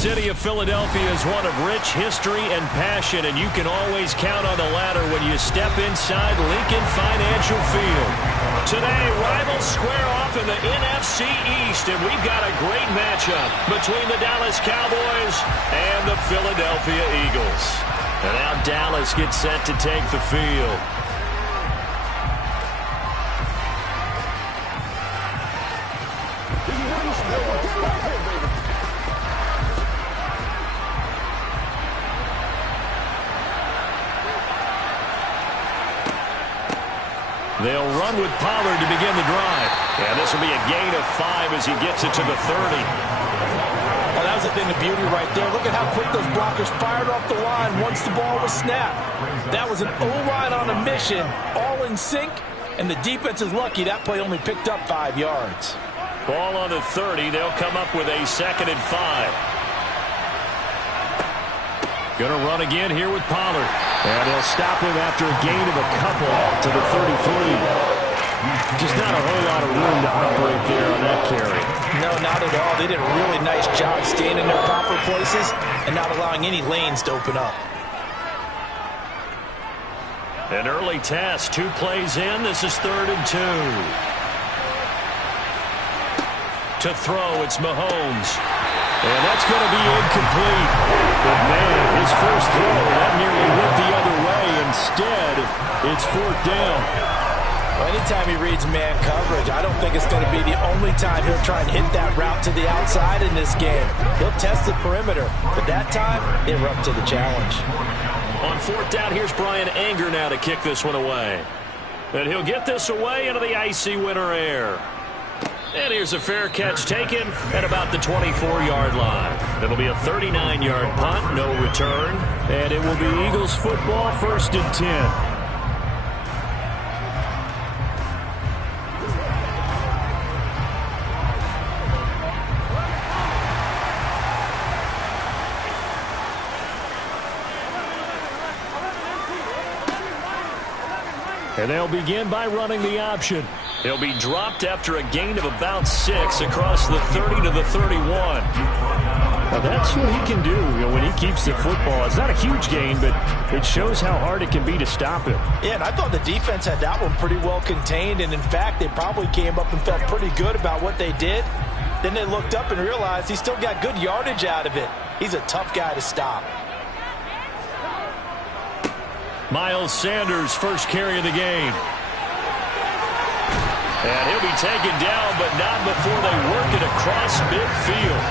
city of Philadelphia is one of rich history and passion, and you can always count on the latter when you step inside Lincoln Financial Field. Today, rivals square off in the NFC East, and we've got a great matchup between the Dallas Cowboys and the Philadelphia Eagles. And now Dallas gets set to take the field. They'll run with Pollard to begin the drive. And this will be a gain of 5 as he gets it to the 30. Well, that was a thing of beauty right there. Look at how quick those blockers fired off the line once the ball was snapped. That was an O-line on a mission, all in sync, and the defense is lucky that play only picked up 5 yards. Ball on the 30. They'll come up with a 2nd and 5. Going to run again here with Pollard. And they'll stop him after a gain of a couple to the 33. Just not a whole lot of room to operate there on that carry. No, not at all. They did a really nice job staying in their proper places and not allowing any lanes to open up. An early test. 2 plays in. This is 3rd and 2. To throw, it's Mahomes. And that's going to be incomplete. But man, his first throw, that nearly went the other way. Instead, it's 4th down. Well, anytime he reads man coverage, I don't think it's going to be the only time he'll try and hit that route to the outside in this game. He'll test the perimeter, but that time, they were up to the challenge. On 4th down, here's Brian Anger now to kick this one away. And he'll get this away into the icy winter air. And here's a fair catch taken at about the 24-yard line. It'll be a 39-yard punt, no return. And it will be Eagles football, 1st and 10. And they'll begin by running the option. He'll be dropped after a gain of about 6 across the 30 to the 31. Now that's what he can do, when he keeps the football. It's not a huge gain, but it shows how hard it can be to stop him. Yeah, and I thought the defense had that one pretty well contained, and in fact, they probably came up and felt pretty good about what they did. Then they looked up and realized he still got good yardage out of it. He's a tough guy to stop. Miles Sanders, first carry of the game. And he'll be taken down, but not before they work it across midfield.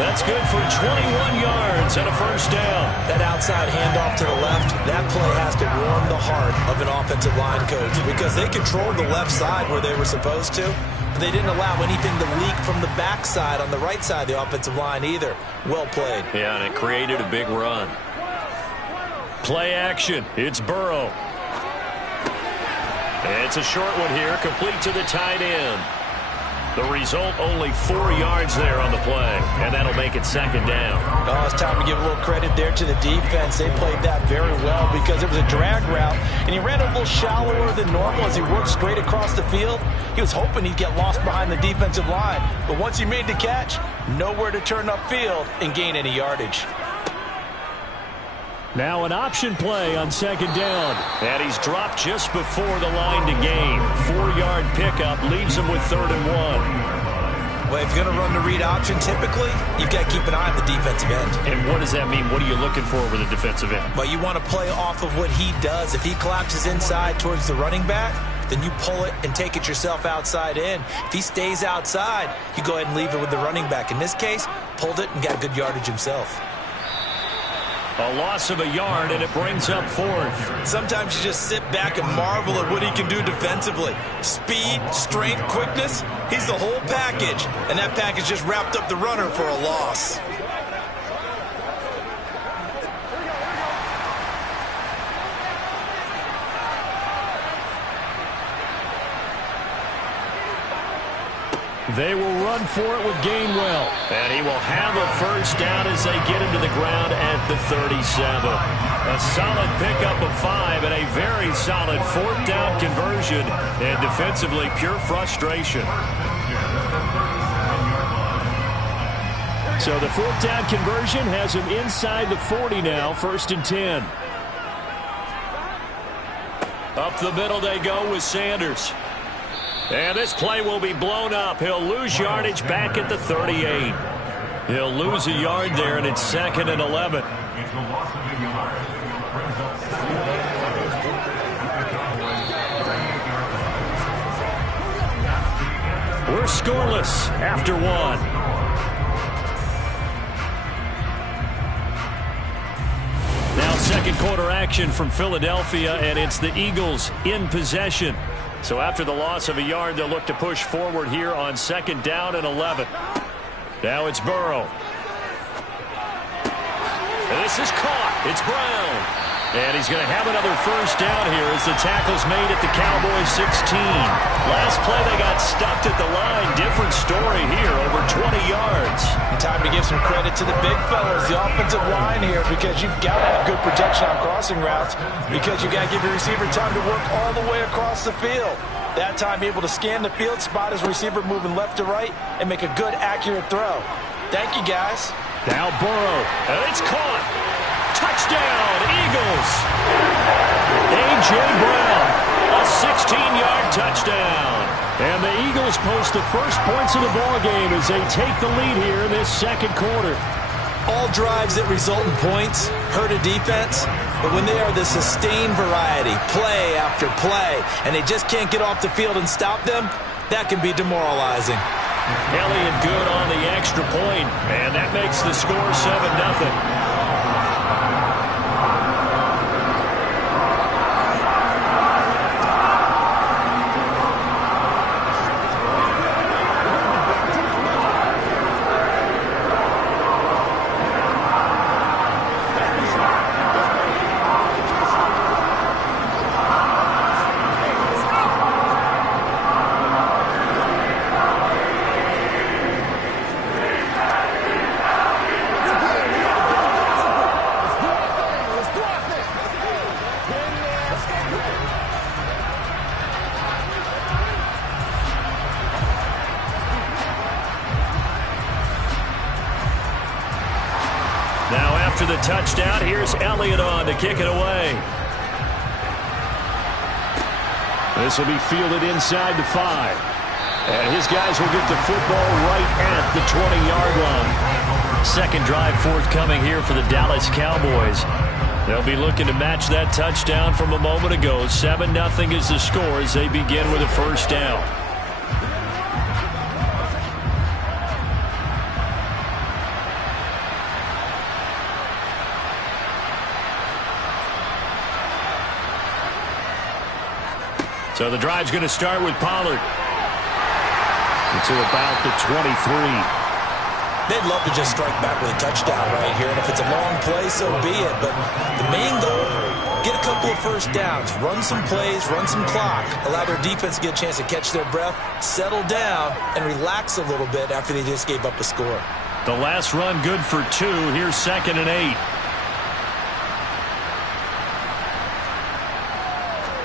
That's good for 21 yards and a 1st down. That outside handoff to the left, that play has to warm the heart of an offensive line coach because they controlled the left side where they were supposed to. But they didn't allow anything to leak from the backside on the right side of the offensive line either. Well played. Yeah, and it created a big run. Play action. It's Burrow. It's a short one here, complete to the tight end. The result, only 4 yards there on the play, and that'll make it 2nd down. Oh, it's time to give a little credit there to the defense. They played that very well because it was a drag route, and he ran a little shallower than normal as he worked straight across the field. He was hoping he'd get lost behind the defensive line, but once he made the catch, nowhere to turn upfield and gain any yardage. Now an option play on 2nd down. And he's dropped just before the line to gain. 4-yard pickup leaves him with 3rd and 1. Well, if you're going to run the read option, typically, you've got to keep an eye on the defensive end. And what does that mean? What are you looking for with the defensive end? Well, you want to play off of what he does. If he collapses inside towards the running back, then you pull it and take it yourself outside in. If he stays outside, you go ahead and leave it with the running back. In this case, pulled it and got good yardage himself. A loss of a yard, and it brings up 4th. Sometimes you just sit back and marvel at what he can do defensively. Speed, strength, quickness, he's the whole package. And that package just wrapped up the runner for a loss. They will run for it with Gainwell. And he will have a 1st down as they get him to the ground at the 37. A solid pickup of 5 and a very solid 4th down conversion. And defensively, pure frustration. So the fourth down conversion has him inside the 40 now, 1st and 10. Up the middle they go with Sanders. And this play will be blown up. He'll lose yardage back at the 38. He'll lose a yard there, and it's 2nd and 11. We're scoreless after 1. Now second quarter action from Philadelphia, and it's the Eagles in possession. So after the loss of a yard, they'll look to push forward here on 2nd down and 11. Now it's Burrow. This is caught. It's Brown. And he's going to have another 1st down here as the tackle's made at the Cowboys 16. Last play they got stuffed at the line. Different story here, over 20 yards. Time to give some credit to the big fellas, the offensive line here, because you've got to have good protection on crossing routes, because you've got to give your receiver time to work all the way across the field. That time be able to scan the field, spot his receiver moving left to right, and make a good, accurate throw. Thank you, guys. Now Burrow, and it's caught. Touchdown, Eagles. A.J. Brown, a 16-yard touchdown. And the Eagles post the first points of the ballgame as they take the lead here in this second quarter. All drives that result in points hurt a defense, but when they are the sustained variety, play after play, and they just can't get off the field and stop them, that can be demoralizing. Elliott good on the extra point, and that makes the score 7-0. Now after the touchdown, here's Elliott on to kick it away. This will be fielded inside the 5. And his guys will get the football right at the 20-yard line. Second drive forthcoming here for the Dallas Cowboys. They'll be looking to match that touchdown from a moment ago. 7-0 is the score as they begin with a 1st down. So the drive's going to start with Pollard. It's about the 23. They'd love to just strike back with a touchdown right here, and if it's a long play, so be it. But the main goal, get a couple of 1st downs, run some plays, run some clock, allow their defense to get a chance to catch their breath, settle down, and relax a little bit after they just gave up a score. The last run good for 2. Here's 2nd and 8.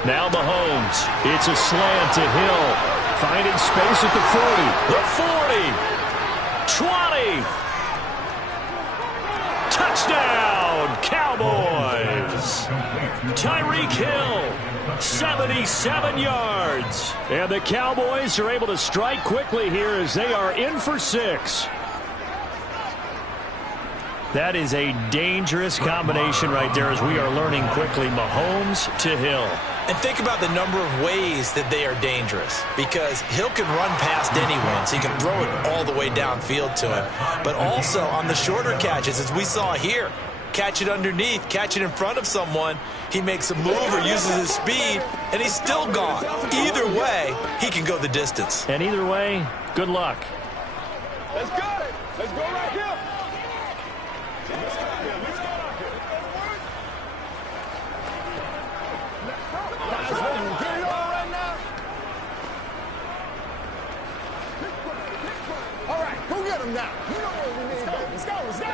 Now Mahomes. It's a slant to Hill. Finding space at the 40. The 40. 20. Touchdown, Cowboys. Tyreek Hill, 77 yards. And the Cowboys are able to strike quickly here as they are in for 6. That is a dangerous combination right there as we are learning quickly. Mahomes to Hill. And think about the number of ways that they are dangerous, because Hill can run past anyone, so you can throw it all the way downfield to him. But also on the shorter catches, as we saw here, catch it underneath, catch it in front of someone, he makes a move or uses his speed, and he's still gone. Either way, he can go the distance. And either way, good luck. Let's go. Let's go right here. Now. You know what we need, baby. Let's go. Let's go.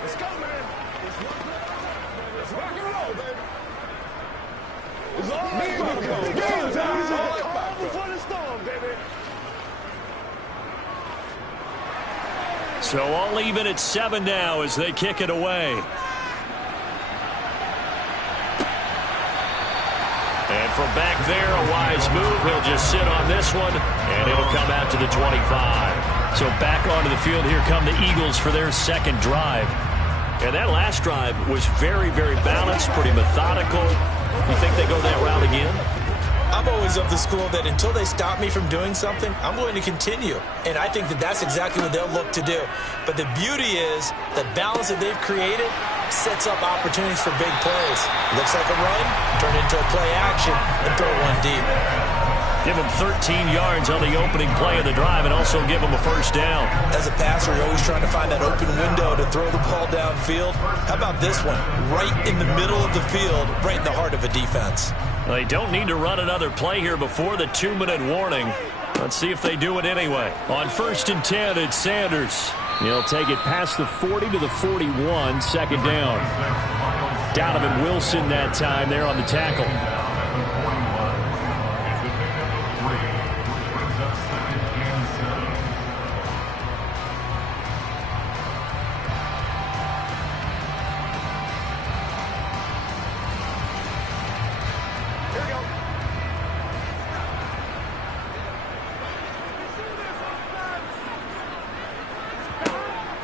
Let's go, man. Let's rock and roll, baby. It's all right. Game time. It's all before the storm, baby. So all even at 7 now as they kick it away. And from back there, a wise move. He'll just sit on this one, and it'll come out to the 25. So back onto the field, here come the Eagles for their second drive. And that last drive was very, very balanced, pretty methodical. You think they go that route again? I'm always of the school that until they stop me from doing something, I'm going to continue. And I think that that's exactly what they'll look to do. But the beauty is the balance that they've created sets up opportunities for big plays. Looks like a run, turn into a play action, and throw one deep. Give them 13 yards on the opening play of the drive and also give them a first down. As a passer, you're always trying to find that open window to throw the ball downfield. How about this one? Right in the middle of the field, right in the heart of a defense. They don't need to run another play here before the 2-minute warning. Let's see if they do it anyway. On 1st and 10, it's Sanders. He'll take it past the 40 to the 41, second down. Donovan Wilson that time there on the tackle.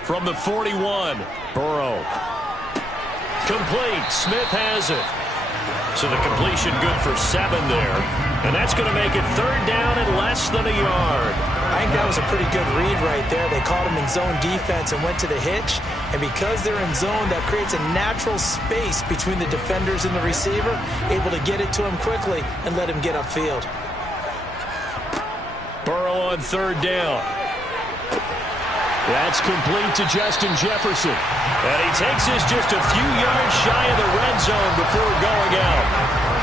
From the 41, Burrow. Complete. Smith has it. So the completion good for 7 there. And that's going to make it 3rd down and less than a yard. I think that was a pretty good read right there. They caught him in zone defense and went to the hitch. And because they're in zone, that creates a natural space between the defenders and the receiver, able to get it to him quickly and let him get upfield. Burrow on 3rd down. That's complete to Justin Jefferson. And he takes this just a few yards shy of the red zone before going out.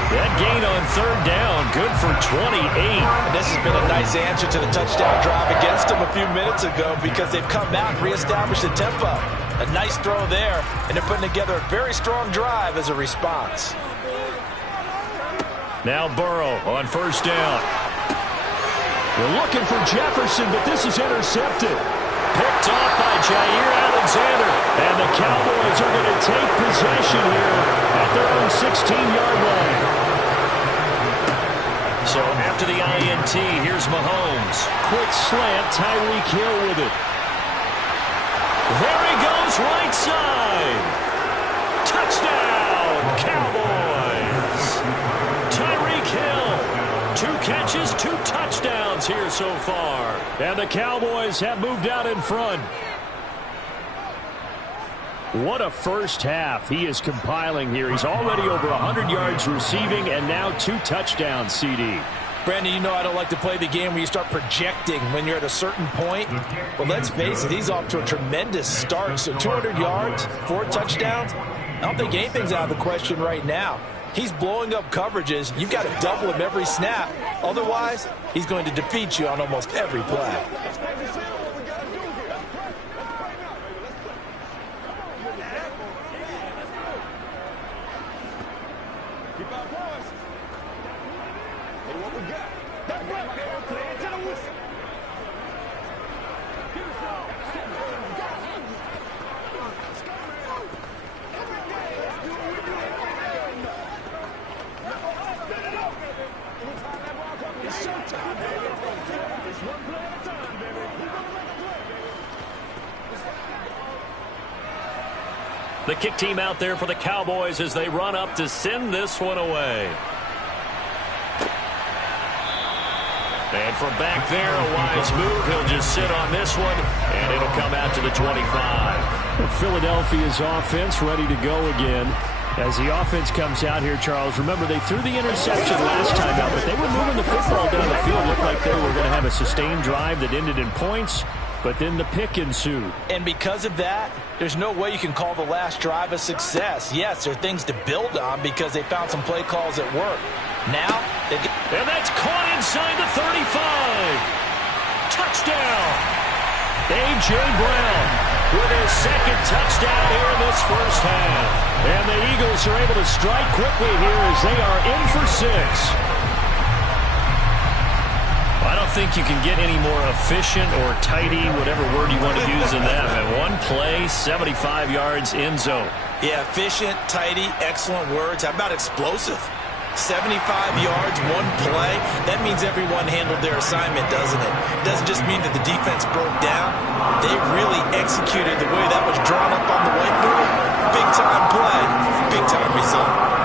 That gain on 3rd down, good for 28. And this has been a nice answer to the touchdown drive against them a few minutes ago because they've come out and reestablished the tempo. A nice throw there, and they're putting together a very strong drive as a response. Now Burrow on 1st down. They're looking for Jefferson, but this is intercepted. Picked off by Jair Alexander. And the Cowboys are going to take possession here at their own 16-yard line. So after the INT, here's Mahomes. Quick slant, Tyreek Hill with it. There he goes, right side. Touchdown, Cowboys. Tyreek Hill. 2 catches, 2 touchdowns here so far. And the Cowboys have moved out in front. What a first half he is compiling here. He's already over 100 yards receiving and now 2 touchdowns, CD. Brandon, you know I don't like to play the game where you start projecting when you're at a certain point. But let's face it, he's off to a tremendous start. So 200 yards, 4 touchdowns. I don't think anything's out of the question right now. He's blowing up coverages. You've got to double him every snap. Otherwise, he's going to defeat you on almost every play. Keep our boys. Hey, what we got? Play it to the whistle. It's showtime, baby. It's one play at a time, baby. We're gonna make a play. The kick team out there for the Cowboys as they run up to send this one away. And from back there, a wise move. He'll just sit on this one, and it'll come out to the 25. Philadelphia's offense ready to go again. As the offense comes out here, Charles, remember they threw the interception last time out, but they were moving the football down the field. Looked like they were going to have a sustained drive that ended in points, but then the pick ensued. And because of that, there's no way you can call the last drive a success. Yes, there are things to build on because they found some play calls that work. Now, they get... And that's caught inside the 35. Touchdown. A.J. Brown with his second touchdown here in this first half. And the Eagles are able to strike quickly here as they are in for 6. I don't think you can get any more efficient or tidy, whatever word you want to use in that. And one play, 75 yards, end zone. Yeah, efficient, tidy, excellent words. How about explosive? 75 yards, one play. That means everyone handled their assignment, doesn't it? It doesn't just mean that the defense broke down. They really executed the way that was drawn up on the whiteboard. Big-time play, big-time result.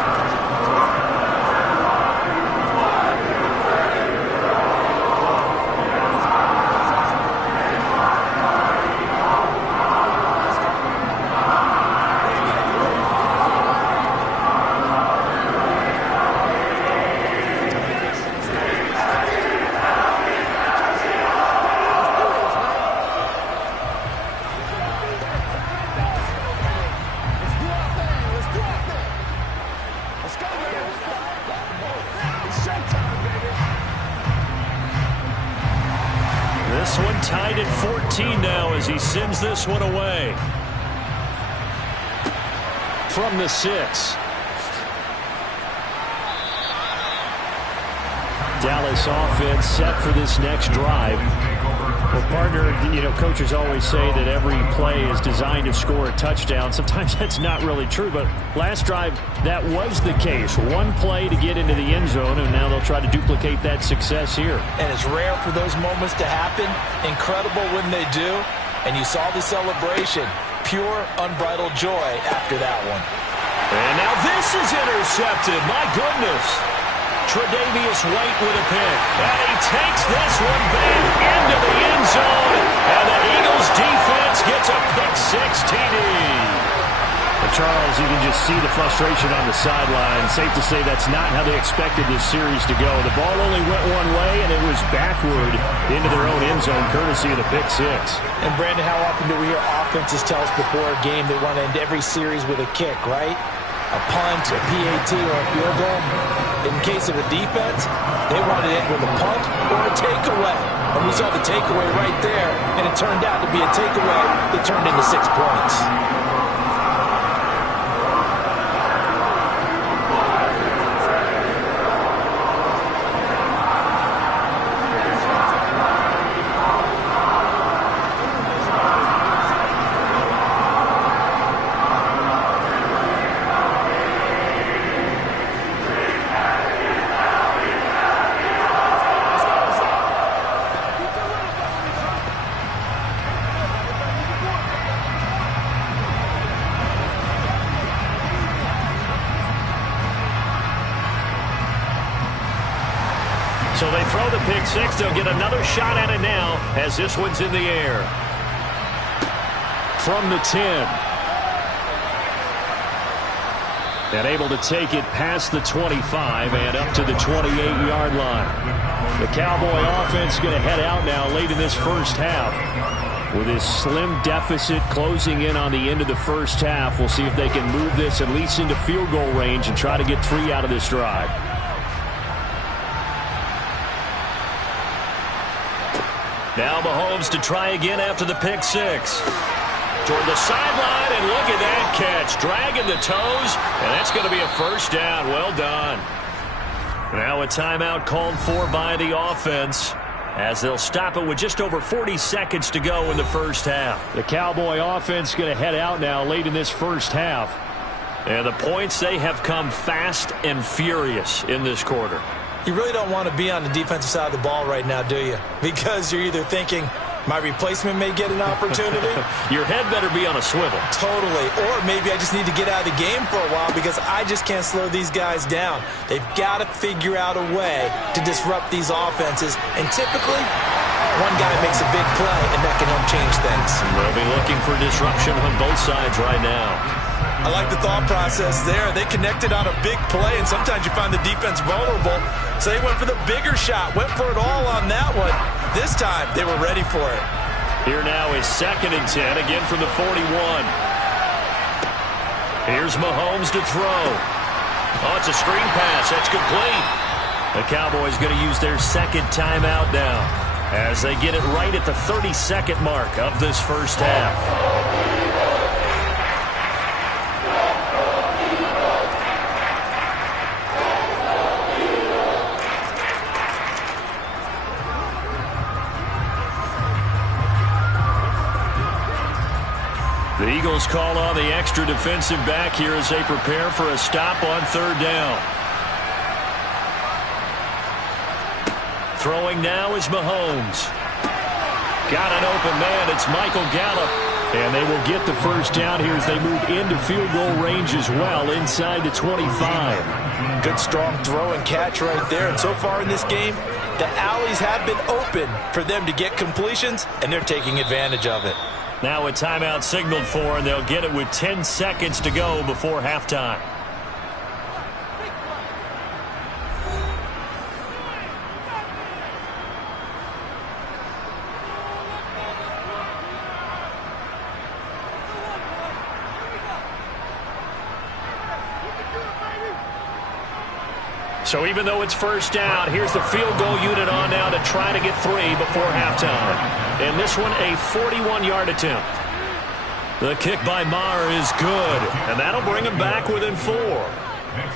This one tied at 14 now as he sends this one away. From the 6. Dallas offense set for this next drive. Well, partner, coaches always say that every play is designed to score a touchdown. Sometimes that's not really true, but last drive, that was the case. One play to get into the end zone, and now they'll try to duplicate that success here. And it's rare for those moments to happen. Incredible when they do. And you saw the celebration. Pure, unbridled joy after that one. And now this is intercepted. My goodness. Tre'Davious White with a pick. And he takes this one back into the end zone. And the Eagles defense gets a pick-6 TD. Well, Charles, you can just see the frustration on the sideline. Safe to say that's not how they expected this series to go. The ball only went one way, and it was backward into their own end zone, courtesy of the pick-6. And, Brandon, how often do we hear offenses tell us before a game they want to end every series with a kick, right? A punt, a PAT, or a field goal. In case of a defense, they wanted it with a punt or a takeaway. And we saw the takeaway right there, and it turned out to be a takeaway that turned into 6 points. So they throw the pick-6. They'll get another shot at it now as this one's in the air. From the 10. And able to take it past the 25 and up to the 28-yard line. The Cowboy offense going to head out now late in this first half. With this slim deficit closing in on the end of the first half, we'll see if they can move this at least into field goal range and try to get 3 out of this drive. Now Mahomes to try again after the pick-6. Toward the sideline, and look at that catch. Dragging the toes, and that's going to be a first down. Well done. Now a timeout called for by the offense as they'll stop it with just over 40 seconds to go in the first half. The Cowboy offense going to head out now late in this first half. And the points, they have come fast and furious in this quarter. You really don't want to be on the defensive side of the ball right now, do you? Because you're either thinking, my replacement may get an opportunity. Your head better be on a swivel. Totally. Or maybe I just need to get out of the game for a while because I just can't slow these guys down. They've got to figure out a way to disrupt these offenses. And typically, one guy makes a big play, and that can help change things. They'll be looking for disruption on both sides right now. I like the thought process there. They connected on a big play, and sometimes you find the defense vulnerable. So they went for the bigger shot, went for it all on that one. This time, they were ready for it. Here now is 2nd and 10, again from the 41. Here's Mahomes to throw. Oh, it's a screen pass. That's complete. The Cowboys going to use their second timeout now as they get it right at the 30-second mark of this first half. Eagles call on the extra defensive back here as they prepare for a stop on third down. Throwing now is Mahomes. Got an open man. It's Michael Gallup. And they will get the first down here as they move into field goal range as well, inside the 25. Good strong throw and catch right there. And so far in this game, the alleys have been open for them to get completions, and they're taking advantage of it. Now a timeout signaled for, and they'll get it with 10 seconds to go before halftime. So even though it's first down, here's the field goal unit on now to try to get 3 before halftime. And this one, a 41-yard attempt. The kick by Maher is good, and that'll bring them back within 4.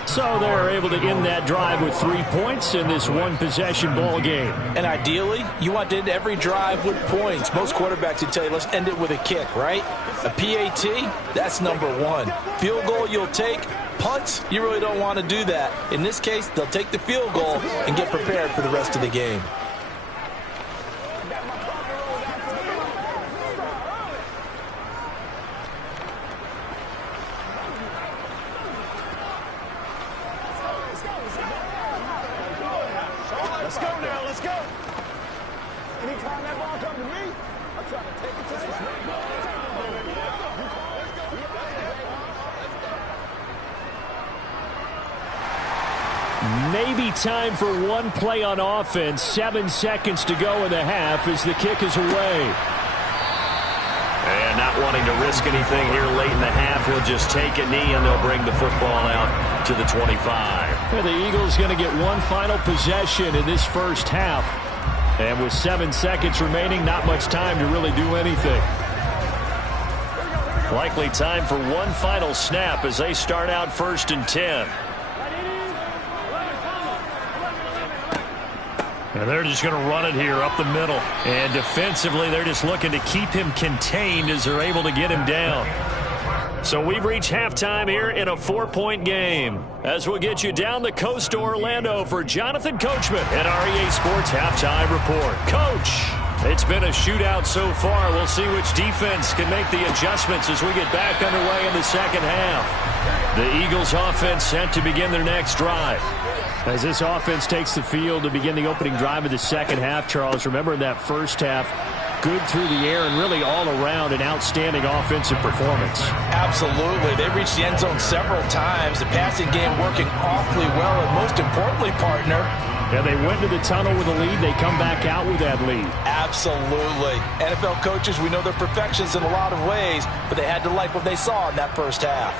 So they're able to end that drive with 3 points in this one-possession ball game. And ideally, you want to end every drive with points. Most quarterbacks would tell you, let's end it with a kick, right? A PAT, that's number 1. Field goal you'll take. Punts, you really don't want to do that. In this case, they'll take the field goal and get prepared for the rest of the game. Let's go now, let's go. Anytime that ball comes to me, I'm trying to take it to the Maybe time for one play on offense. 7 seconds to go in the half as the kick is away. And not wanting to risk anything here late in the half, he'll just take a knee and they'll bring the football out to the 25. Well, the Eagles going to get one final possession in this first half. And with 7 seconds remaining, not much time to really do anything. Likely time for one final snap as they start out 1st and 10. And they're just going to run it here up the middle. And defensively, they're just looking to keep him contained as they're able to get him down. So we've reached halftime here in a 4-point game. As we'll get you down the coast to Orlando for Jonathan Coachman at our EA Sports Halftime Report. Coach, it's been a shootout so far. We'll see which defense can make the adjustments as we get back underway in the second half. The Eagles offense set to begin their next drive. As this offense takes the field to begin the opening drive of the second half, Charles, remember in that first half, good through the air and really all around an outstanding offensive performance. Absolutely. They reached the end zone several times. The passing game working awfully well, and most importantly, partner. Yeah, they went to the tunnel with a lead. They come back out with that lead. Absolutely. NFL coaches, we know they're perfectionists in a lot of ways, but they had to like what they saw in that first half.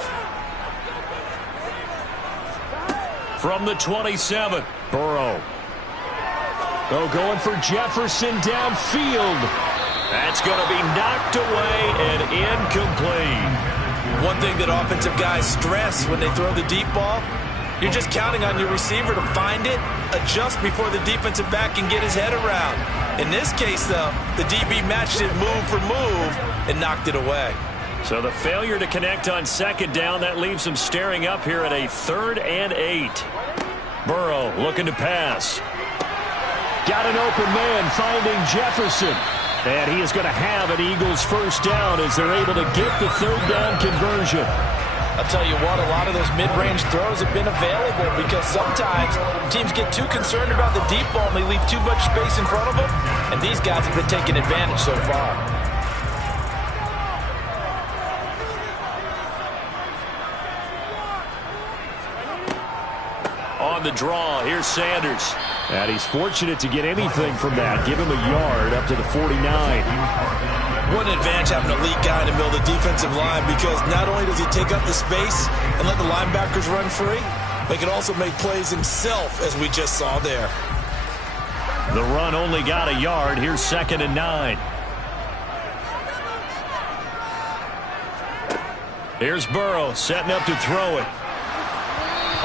From the 27, Burrow. Oh, going for Jefferson downfield. That's going to be knocked away and incomplete. One thing that offensive guys stress when they throw the deep ball, you're just counting on your receiver to find it, adjust before the defensive back can get his head around. In this case, though, the DB matched it move for move and knocked it away. So the failure to connect on second down, that leaves them staring up here at a 3rd and 8. Burrow looking to pass. Got an open man finding Jefferson. And he is going to have an Eagles first down as they're able to get the 3rd down conversion. I'll tell you what, a lot of those mid-range throws have been available because sometimes teams get too concerned about the deep ball and they leave too much space in front of them. And these guys have been taking advantage so far. On the draw, here's Sanders. And he's fortunate to get anything from that. Give him a yard up to the 49. What an advantage having an elite guy in the middle of the defensive line, because not only does he take up the space and let the linebackers run free, but he can also make plays himself, as we just saw there. The run only got a yard. Here's 2nd and 9. Here's Burrow setting up to throw it.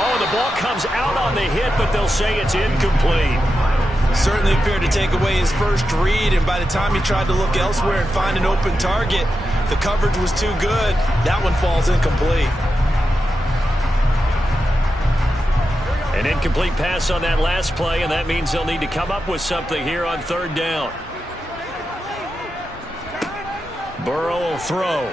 Oh, the ball comes out on the hit, but they'll say it's incomplete. Certainly appeared to take away his first read, and by the time he tried to look elsewhere and find an open target, the coverage was too good. That one falls incomplete. An incomplete pass on that last play, and that means they'll need to come up with something here on third down. Burrow will throw.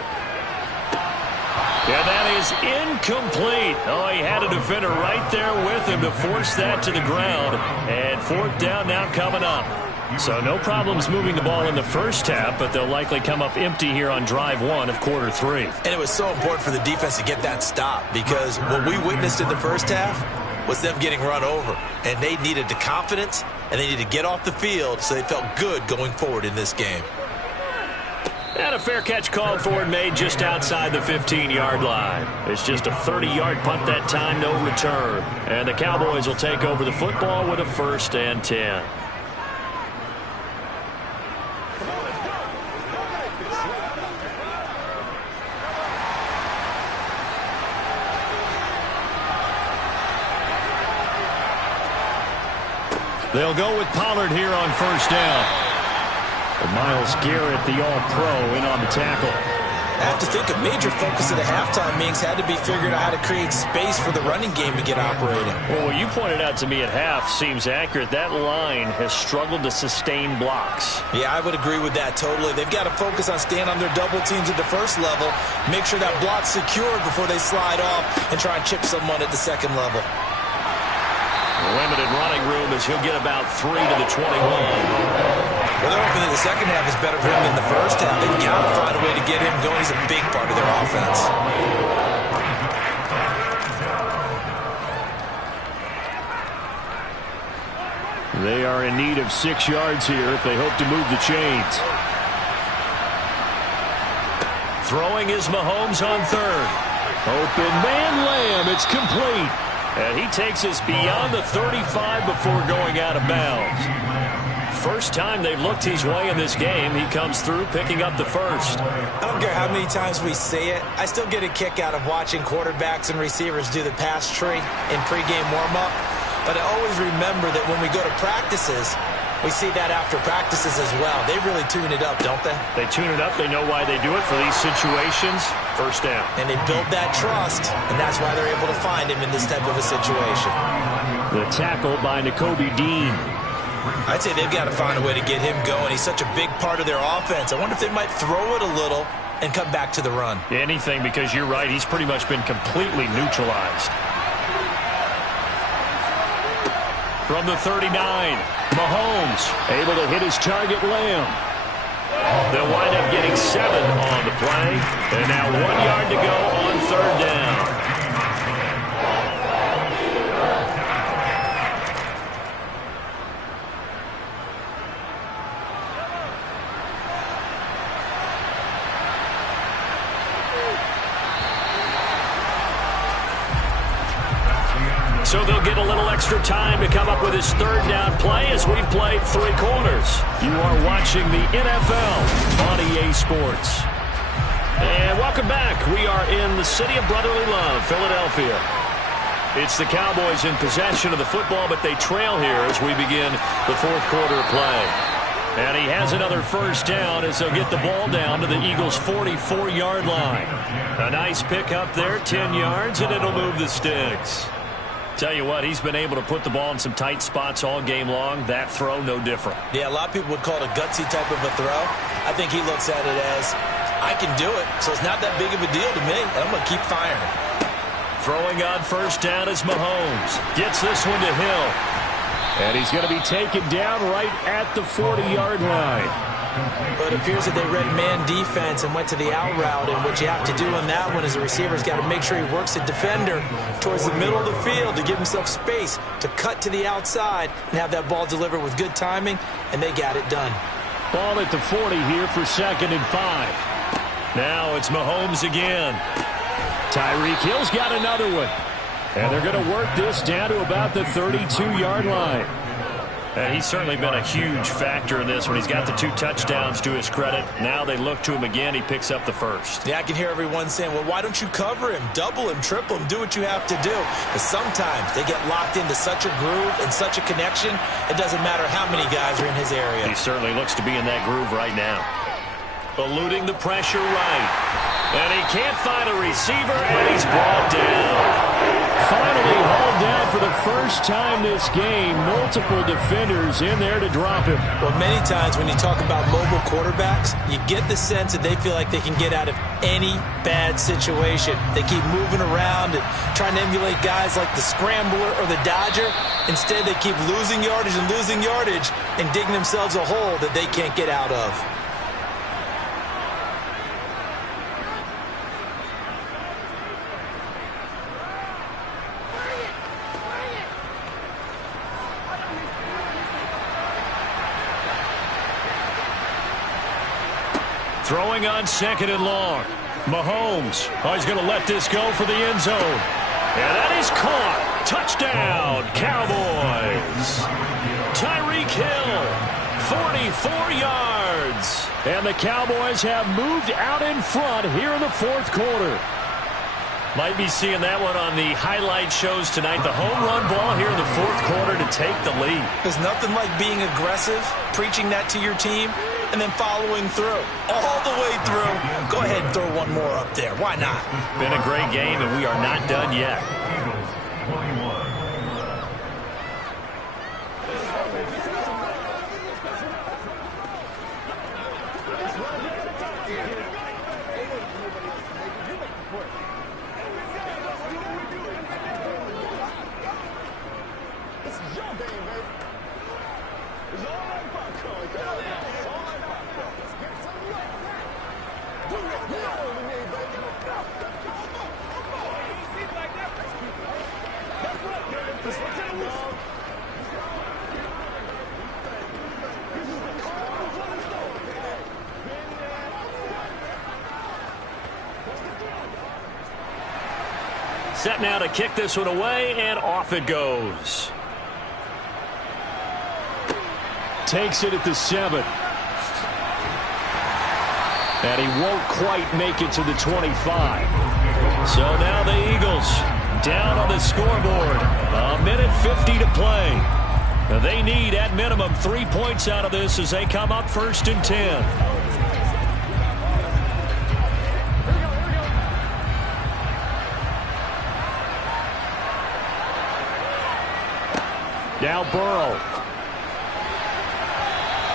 And that is incomplete. Oh, he had a defender right there with him to force that to the ground. And fourth down now coming up. So no problems moving the ball in the first half, but they'll likely come up empty here on drive one of quarter three. And it was so important for the defense to get that stop, because what we witnessed in the first half was them getting run over. And they needed the confidence, and they needed to get off the field so they felt good going forward in this game. And a fair catch called for and made just outside the 15-yard line. It's just a 30-yard punt that time, no return. And the Cowboys will take over the football with a 1st and 10. They'll go with Pollard here on 1st down. Myles Garrett, the All-Pro, in on the tackle. I have to think a major focus of the halftime meetings had to be figuring out how to create space for the running game to get operating. Well, what you pointed out to me at half seems accurate. That line has struggled to sustain blocks. Yeah, I would agree with that totally. They've got to focus on staying on their double teams at the first level, make sure that block's secured before they slide off, and try and chip someone at the second level. Limited running room as he'll get about 3 to the 21. Well, they're hoping that the second half is better for him than the first half. They've got to find a way to get him going. He's a big part of their offense. They are in need of 6 yards here if they hope to move the chains. Throwing is Mahomes on 3rd. Open man Lamb. It's complete. And he takes us beyond the 35 before going out of bounds. First time they've looked his way in this game, he comes through picking up the 1st. I don't care how many times we say it, I still get a kick out of watching quarterbacks and receivers do the pass tree in pregame warm-up. But I always remember that when we go to practices, we see that after practices as well. They really tune it up, don't they? They tune it up. They know why they do it for these situations. 1st down. And they build that trust, and that's why they're able to find him in this type of a situation. The tackle by Nakobe Dean. I'd say they've got to find a way to get him going. He's such a big part of their offense. I wonder if they might throw it a little and come back to the run. Anything, because you're right. He's pretty much been completely neutralized. From the 39, Mahomes able to hit his target, Lamb. They'll wind up getting 7 on the play. And now 1 yard to go on 3rd down. So they'll get a little extra time to come up with his 3rd down play as we've played 3 quarters. You are watching the NFL on EA Sports. And welcome back. We are in the city of brotherly love, Philadelphia. It's the Cowboys in possession of the football, but they trail here as we begin the 4th quarter of play. And he has another 1st down as they'll get the ball down to the Eagles' 44-yard line. A nice pickup there, 10 yards, and it'll move the sticks. Tell you what, he's been able to put the ball in some tight spots all game long. That throw, no different. Yeah, a lot of people would call it a gutsy type of a throw. I think he looks at it as, I can do it, so it's not that big of a deal to me, and I'm going to keep firing. Throwing on 1st down is Mahomes. Gets this one to Hill. And he's going to be taken down right at the 40-yard line. But it appears that they read man defense and went to the out route, and what you have to do on that one is the receiver's got to make sure he works the defender towards the middle of the field to give himself space to cut to the outside and have that ball delivered with good timing, and they got it done. Ball at the 40 here for 2nd and 5. Now it's Mahomes again. Tyreek Hill's got another one. And they're going to work this down to about the 32-yard line. And he's certainly been a huge factor in this when he's got the 2 touchdowns to his credit. Now they look to him again. He picks up the first. Yeah, I can hear everyone saying, well, why don't you cover him, double him, triple him, do what you have to do. But sometimes they get locked into such a groove and such a connection, it doesn't matter how many guys are in his area. He certainly looks to be in that groove right now. Eluding the pressure right. And he can't find a receiver, and he's brought down. Finally hauled down for the first time this game. Multiple defenders in there to drop him. Well, many times when you talk about mobile quarterbacks, you get the sense that they feel like they can get out of any bad situation. They keep moving around and trying to emulate guys like the Scrambler or the Dodger. Instead, they keep losing yardage and digging themselves a hole that they can't get out of. Throwing on 2nd and long. Mahomes. Oh, he's going to let this go for the end zone. And that is caught. Touchdown, Cowboys. Tyreek Hill, 44 yards. And the Cowboys have moved out in front here in the 4th quarter. Might be seeing that one on the highlight shows tonight. The home run ball here in the 4th quarter to take the lead. There's nothing like being aggressive, preaching that to your team, and then following through. All the way through. Go ahead and throw one more up there. Why not? Been a great game, and we are not done yet. Set now to kick this one away, and off it goes. Takes it at the 7. And he won't quite make it to the 25. So now the Eagles down on the scoreboard. 1:50 to play. They need, at minimum, 3 points out of this as they come up 1st and 10. Now Burrow.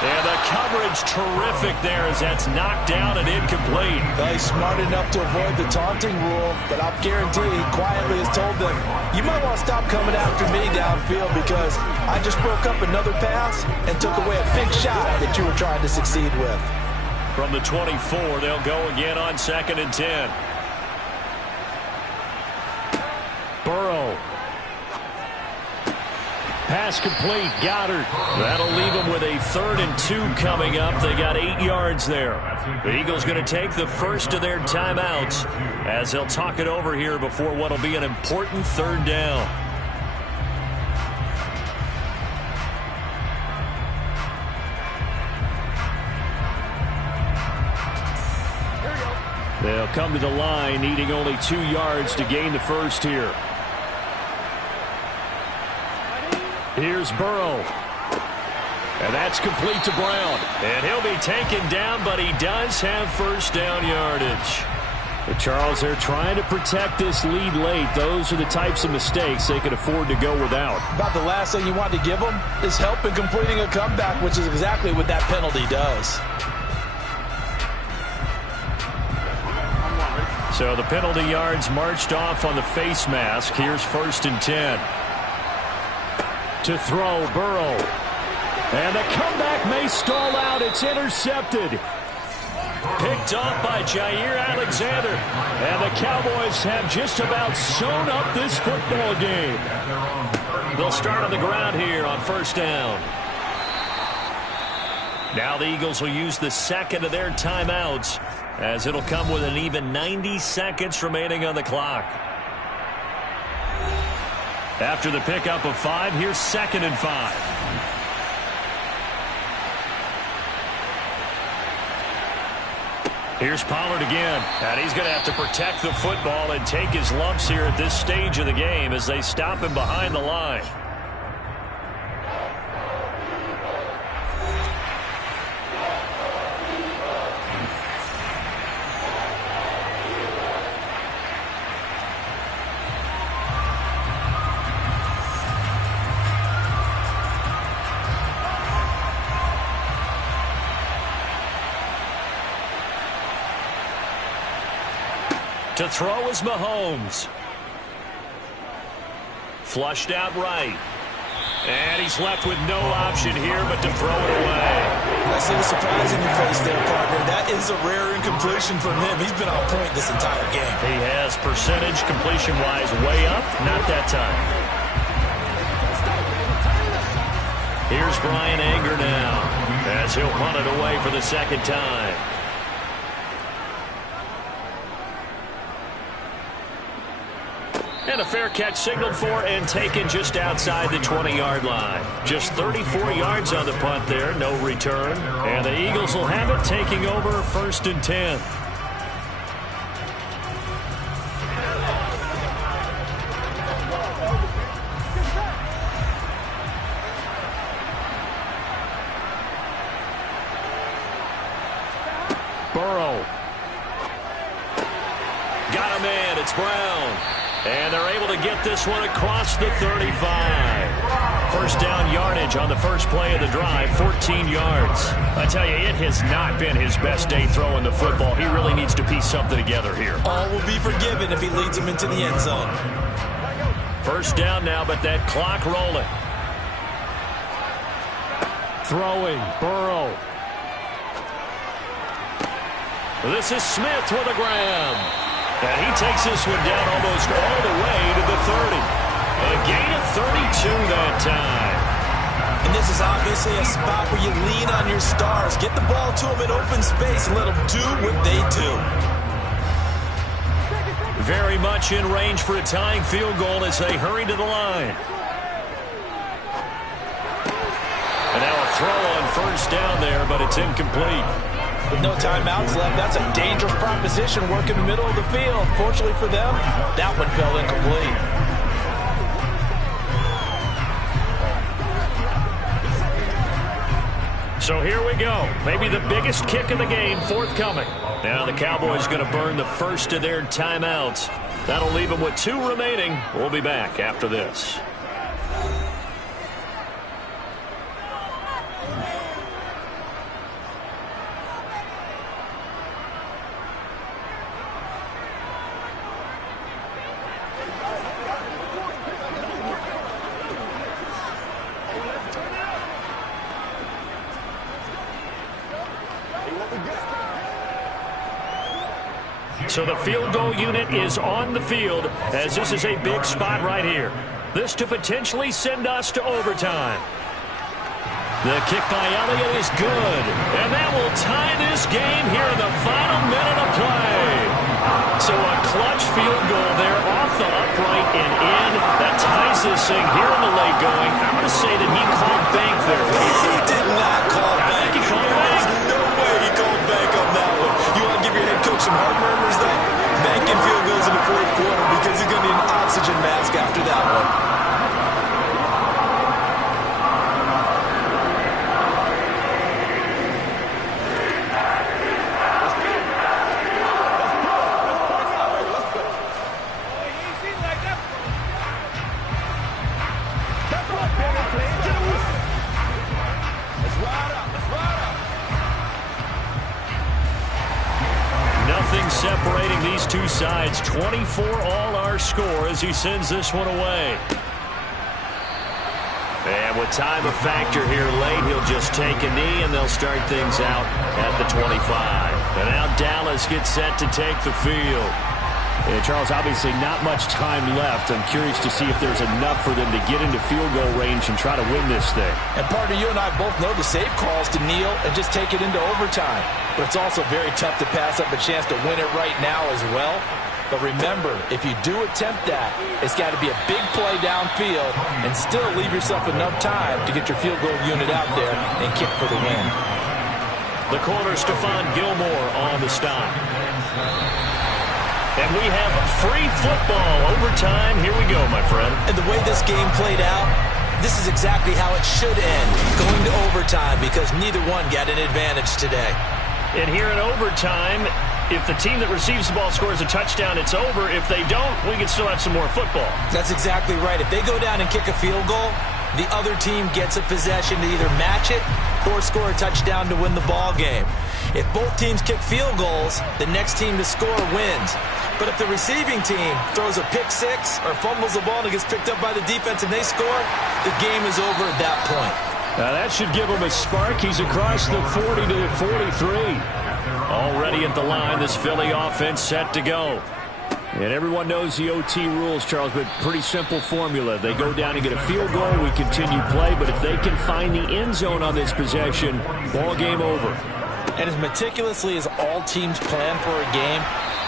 And the coverage terrific there as that's knocked down and incomplete. Well, he's smart enough to avoid the taunting rule, but I'll guarantee he quietly has told them, you might want to stop coming after me downfield because I just broke up another pass and took away a big shot that you were trying to succeed with. From the 24, they'll go again on 2nd and 10. Burrow. Pass complete. Goddard. That'll leave them with a 3rd and 2 coming up. They got 8 yards there. The Eagles going to take the first of their timeouts as they'll talk it over here before what will be an important 3rd down. They'll come to the line needing only 2 yards to gain the first here. Here's Burrow. And that's complete to Brown. And he'll be taken down, but he does have 1st down yardage. But Charles, they're trying to protect this lead late. Those are the types of mistakes they could afford to go without. About the last thing you want to give them is help in completing a comeback, which is exactly what that penalty does. So the penalty yards marched off on the face mask. Here's 1st and 10. To throw, Burrow. And the comeback may stall out. It's intercepted. Picked off by Jair Alexander. And the Cowboys have just about sewn up this football game. They'll start on the ground here on 1st down. Now the Eagles will use the 2nd of their timeouts as it'll come with an even 90 seconds remaining on the clock. After the pickup of 5, here's 2nd and 5. Here's Pollard again, and he's going to have to protect the football and take his lumps here at this stage of the game as they stop him behind the line. To throw is Mahomes. Flushed out right. And he's left with no option here but to throw it away. I see the surprise in your face there, partner. That is a rare incompletion from him. He's been on point this entire game. He has percentage completion-wise way up. Not that time. Here's Brian Anger now as he'll punt it away for the second time. And a fair catch signaled for and taken just outside the 20-yard line. Just 34 yards on the punt there, no return. And the Eagles will have it, taking over 1st and 10. Burrow. Got a man, it's Brown. And they're able to get this one across the 35. First down yardage on the first play of the drive, 14 yards. I tell you, it has not been his best day throwing the football. He really needs to piece something together here. All will be forgiven if he leads him into the end zone. First down now, but that clock rolling. Throwing, Burrow. This is Smith with a grab. And he takes this one down almost all the way to the 30. A gain of 32 that time. And this is obviously a spot where you lean on your stars. Get the ball to them in open space and let them do what they do. Very much in range for a tying field goal as they hurry to the line. And now a throw on first down there, but it's incomplete. With no timeouts left, that's a dangerous proposition, work in the middle of the field. Fortunately for them, that one fell incomplete. So here we go. Maybe the biggest kick of the game forthcoming. Now the Cowboys going to burn the first of their timeouts. That'll leave them with 2 remaining. We'll be back after this. So the field goal unit is on the field as this is a big spot right here. This to potentially send us to overtime. The kick by Elliott is good. And that will tie this game here in the final minute of play. So a clutch field goal there off the upright and in. That ties this thing here in the late going. I'm going to say that he called bank there. He did not call bank. I think he called bank. There's no way he called bank on that one. You want to give your head coach some heart murmurs there? Banking field goals in the 4th quarter because he's going to need an oxygen mask after that one. Separating these two sides, 24 all our score as he sends this one away. And with time a factor here late, he'll just take a knee and they'll start things out at the 25. And now Dallas gets set to take the field. Yeah, Charles, obviously not much time left. I'm curious to see if there's enough for them to get into field goal range and try to win this thing. And partner, you and I both know the save calls to kneel and just take it into overtime. But it's also very tough to pass up a chance to win it right now as well. But remember, if you do attempt that, it's got to be a big play downfield and still leave yourself enough time to get your field goal unit out there and kick for the win. The corner, Stephon Gilmore, on the stop. And we have free football. Overtime. Here we go, my friend. And the way this game played out, this is exactly how it should end, going to overtime, because neither one got an advantage today. And here in overtime, if the team that receives the ball scores a touchdown, it's over. If they don't, we can still have some more football. That's exactly right. If they go down and kick a field goal, the other team gets a possession to either match it or score a touchdown to win the ball game. If both teams kick field goals, the next team to score wins. But if the receiving team throws a pick six or fumbles the ball and it gets picked up by the defense and they score, the game is over at that point. Now that should give him a spark. He's across the 40 to the 43. Already at the line, this Philly offense set to go. And everyone knows the OT rules, Charles, but pretty simple formula. They go down and get a field goal, we continue play, but if they can find the end zone on this possession, ball game over. And as meticulously as all teams plan for a game,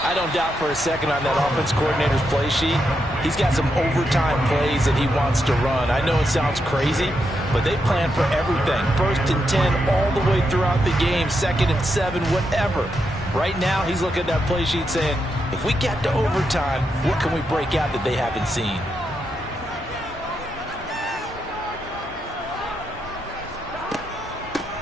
I don't doubt for a second on that offense coordinator's play sheet, he's got some overtime plays that he wants to run. I know it sounds crazy, but they plan for everything. 1st and 10 all the way throughout the game, 2nd and 7, whatever. Right now, he's looking at that play sheet saying, if we get to overtime, what can we break out that they haven't seen?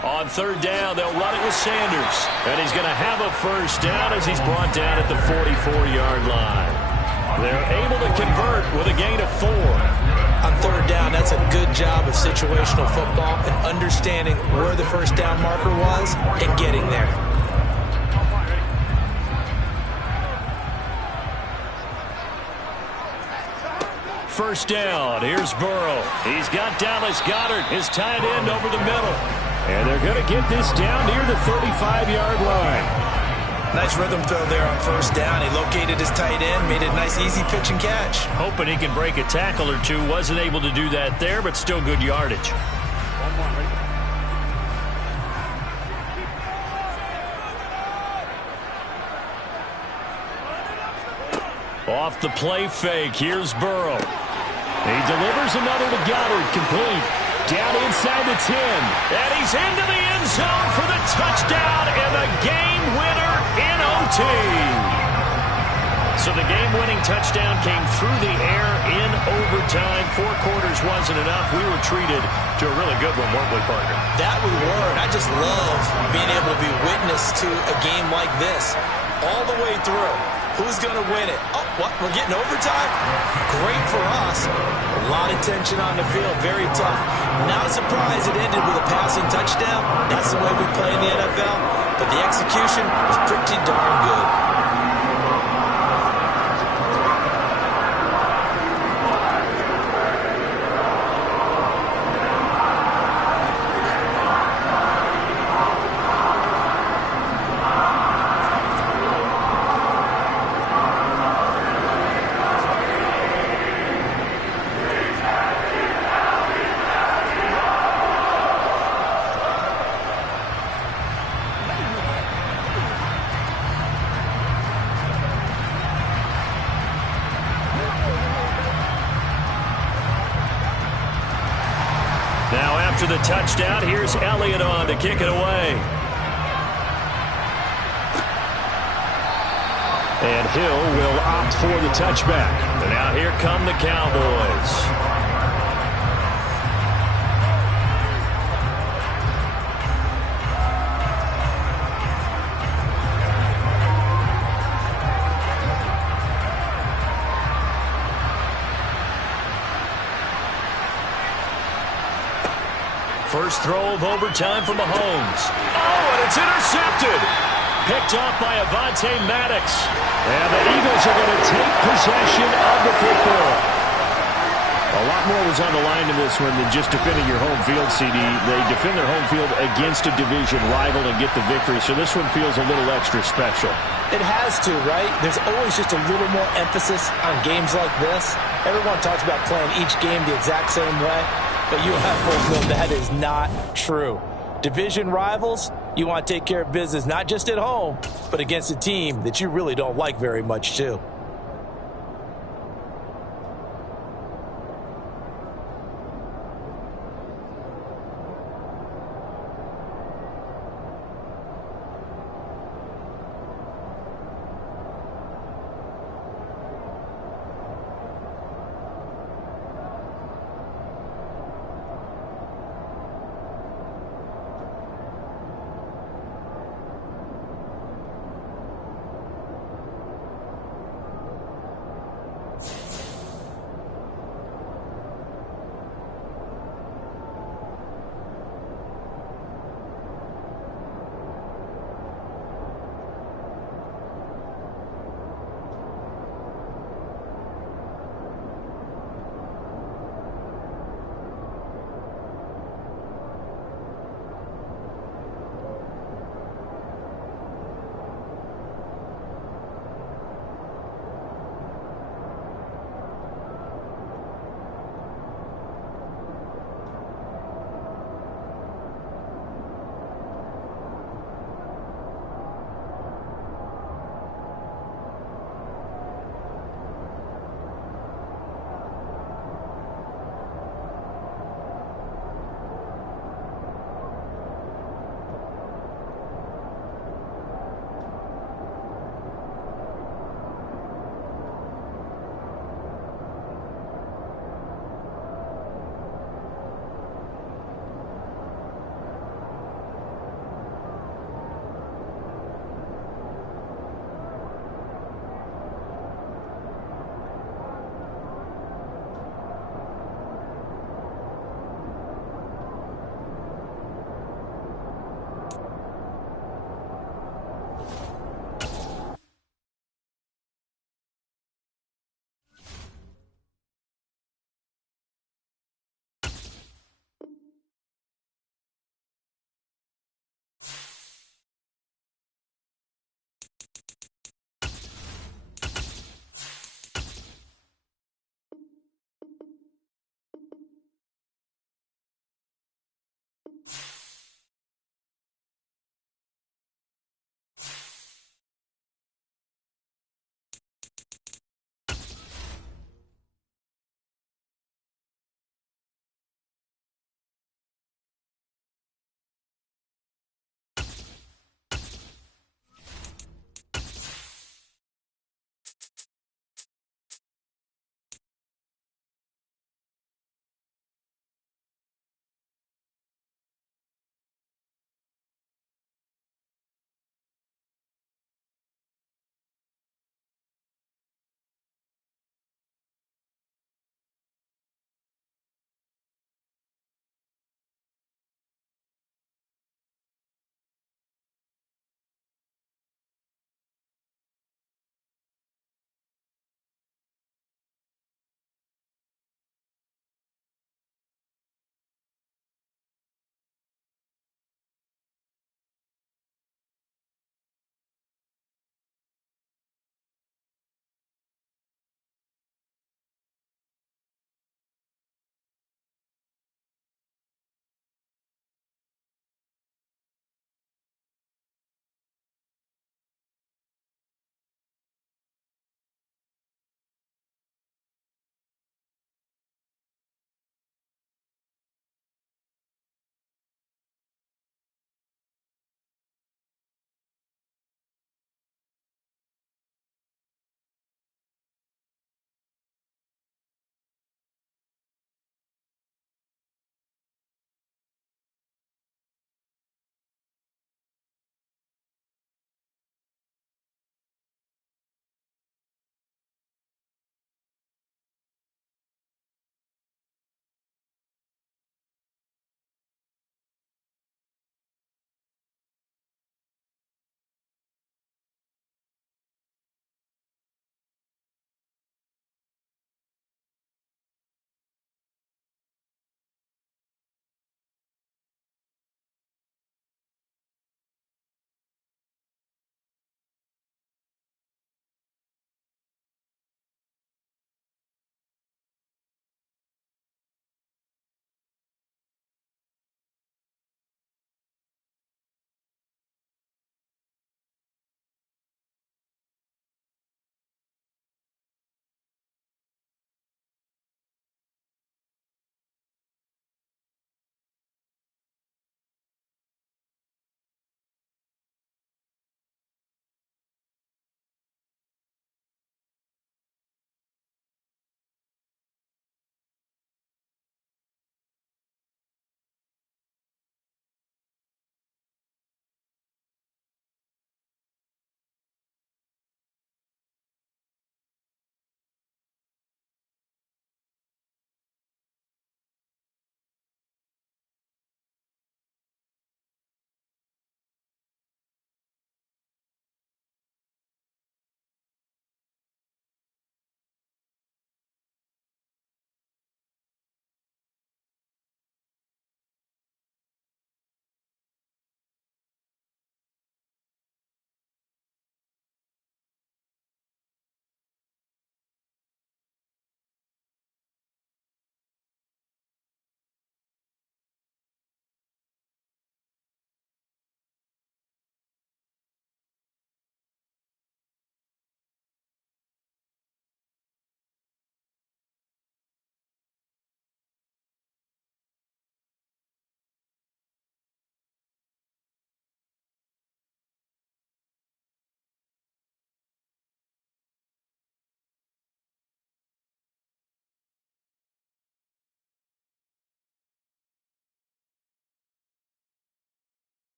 On 3rd down, they'll run it with Sanders. And he's going to have a first down as he's brought down at the 44-yard line. They're able to convert with a gain of 4. On 3rd down, that's a good job of situational football and understanding where the first down marker was and getting there. First down, here's Burrow. He's got Dallas Goedert, his tight end, over the middle. And they're going to get this down near the 35-yard line. Nice rhythm throw there on 1st down. He located his tight end, made it a nice, easy pitch and catch. Hoping he can break a tackle or two. Wasn't able to do that there, but still good yardage. Off the play fake, here's Burrow. He delivers another to Goddard, complete. Down inside the 10. And he's into the end zone for the touchdown and the game winner in OT. So the game-winning touchdown came through the air in overtime. 4 quarters wasn't enough. We were treated to a really good one, weren't we, partner? That we were, and I just love being able to be witness to a game like this all the way through. Who's going to win it? Oh, what? We're getting overtime? Great for us. A lot of tension on the field. Very tough. Not surprised it ended with a passing touchdown. That's the way we play in the NFL. But the execution was pretty darn good. After the touchdown, here's Elliott on to kick it away. And Hill will opt for the touchback. And now here come the Cowboys. First throw of overtime for Mahomes. Oh, and it's intercepted. Picked off by Avonte Maddox. And the Eagles are going to take possession of the football. A lot more was on the line in this one than just defending your home field, CD. They defend their home field against a division rival and get the victory, so this one feels a little extra special. It has to, right? There's always just a little more emphasis on games like this. Everyone talks about playing each game the exact same way. But you have both know that is not true. Division rivals, you want to take care of business not just at home, but against a team that you really don't like very much too.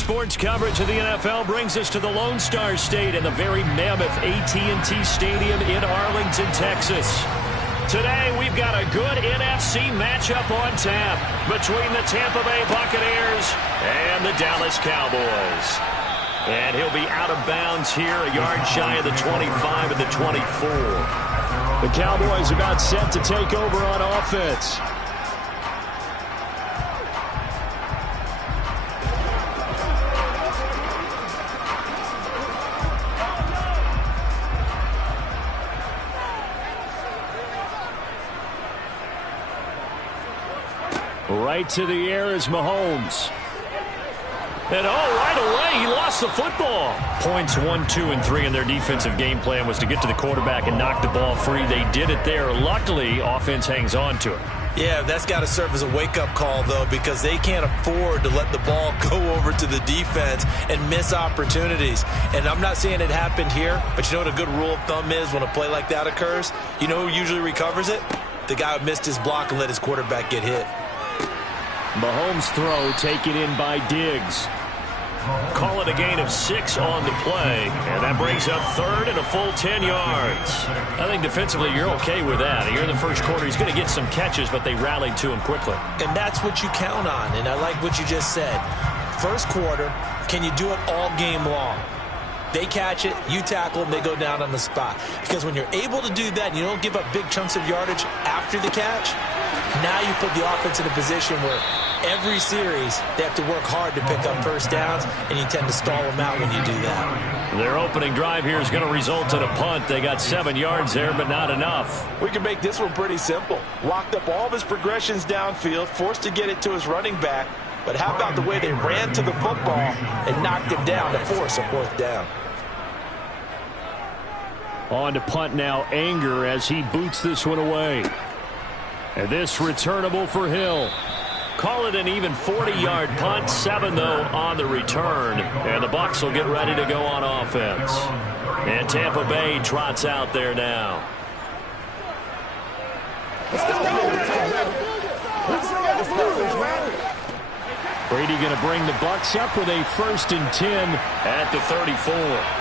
Sports coverage of the NFL brings us to the Lone Star State and the very mammoth AT&T Stadium in Arlington, Texas. Today, we've got a good NFC matchup on tap between the Tampa Bay Buccaneers and the Dallas Cowboys. And he'll be out of bounds here, a yard shy of the 25 and the 24. The Cowboys about set to take over on offense. Right to the air is Mahomes. And right away, he lost the football. Points 1, 2, and 3 in their defensive game plan was to get to the quarterback and knock the ball free. They did it there. Luckily, offense hangs on to it. Yeah, that's got to serve as a wake-up call, though, because they can't afford to let the ball go over to the defense and miss opportunities. And I'm not saying it happened here, but you know what a good rule of thumb is when a play like that occurs? You know who usually recovers it? The guy who missed his block and let his quarterback get hit. Mahomes' throw taken in by Diggs. Call it a gain of 6 on the play, and that brings up third and a full 10 yards. I think defensively you're okay with that. Here in the first quarter, he's going to get some catches, but they rallied to him quickly. And that's what you count on, and I like what you just said. First quarter, can you do it all game long? They catch it, you tackle them, they go down on the spot. Because when you're able to do that and you don't give up big chunks of yardage after the catch, now you put the offense in a position where every series they have to work hard to pick up first downs, and you tend to stall them out when you do that. Their opening drive here is going to result in a punt. They got 7 yards there, but not enough. We can make this one pretty simple. Locked up all of his progressions downfield, forced to get it to his running back. But how about the way they ran to the football and knocked him down to force a 4th down? On to punt now, Anger, as he boots this one away. And this returnable for Hill. Call it an even 40-yard punt. 7, though, on the return. And the Bucs will get ready to go on offense. And Tampa Bay trots out there now. Brady going to bring the Bucs up with a 1st and 10 at the 34.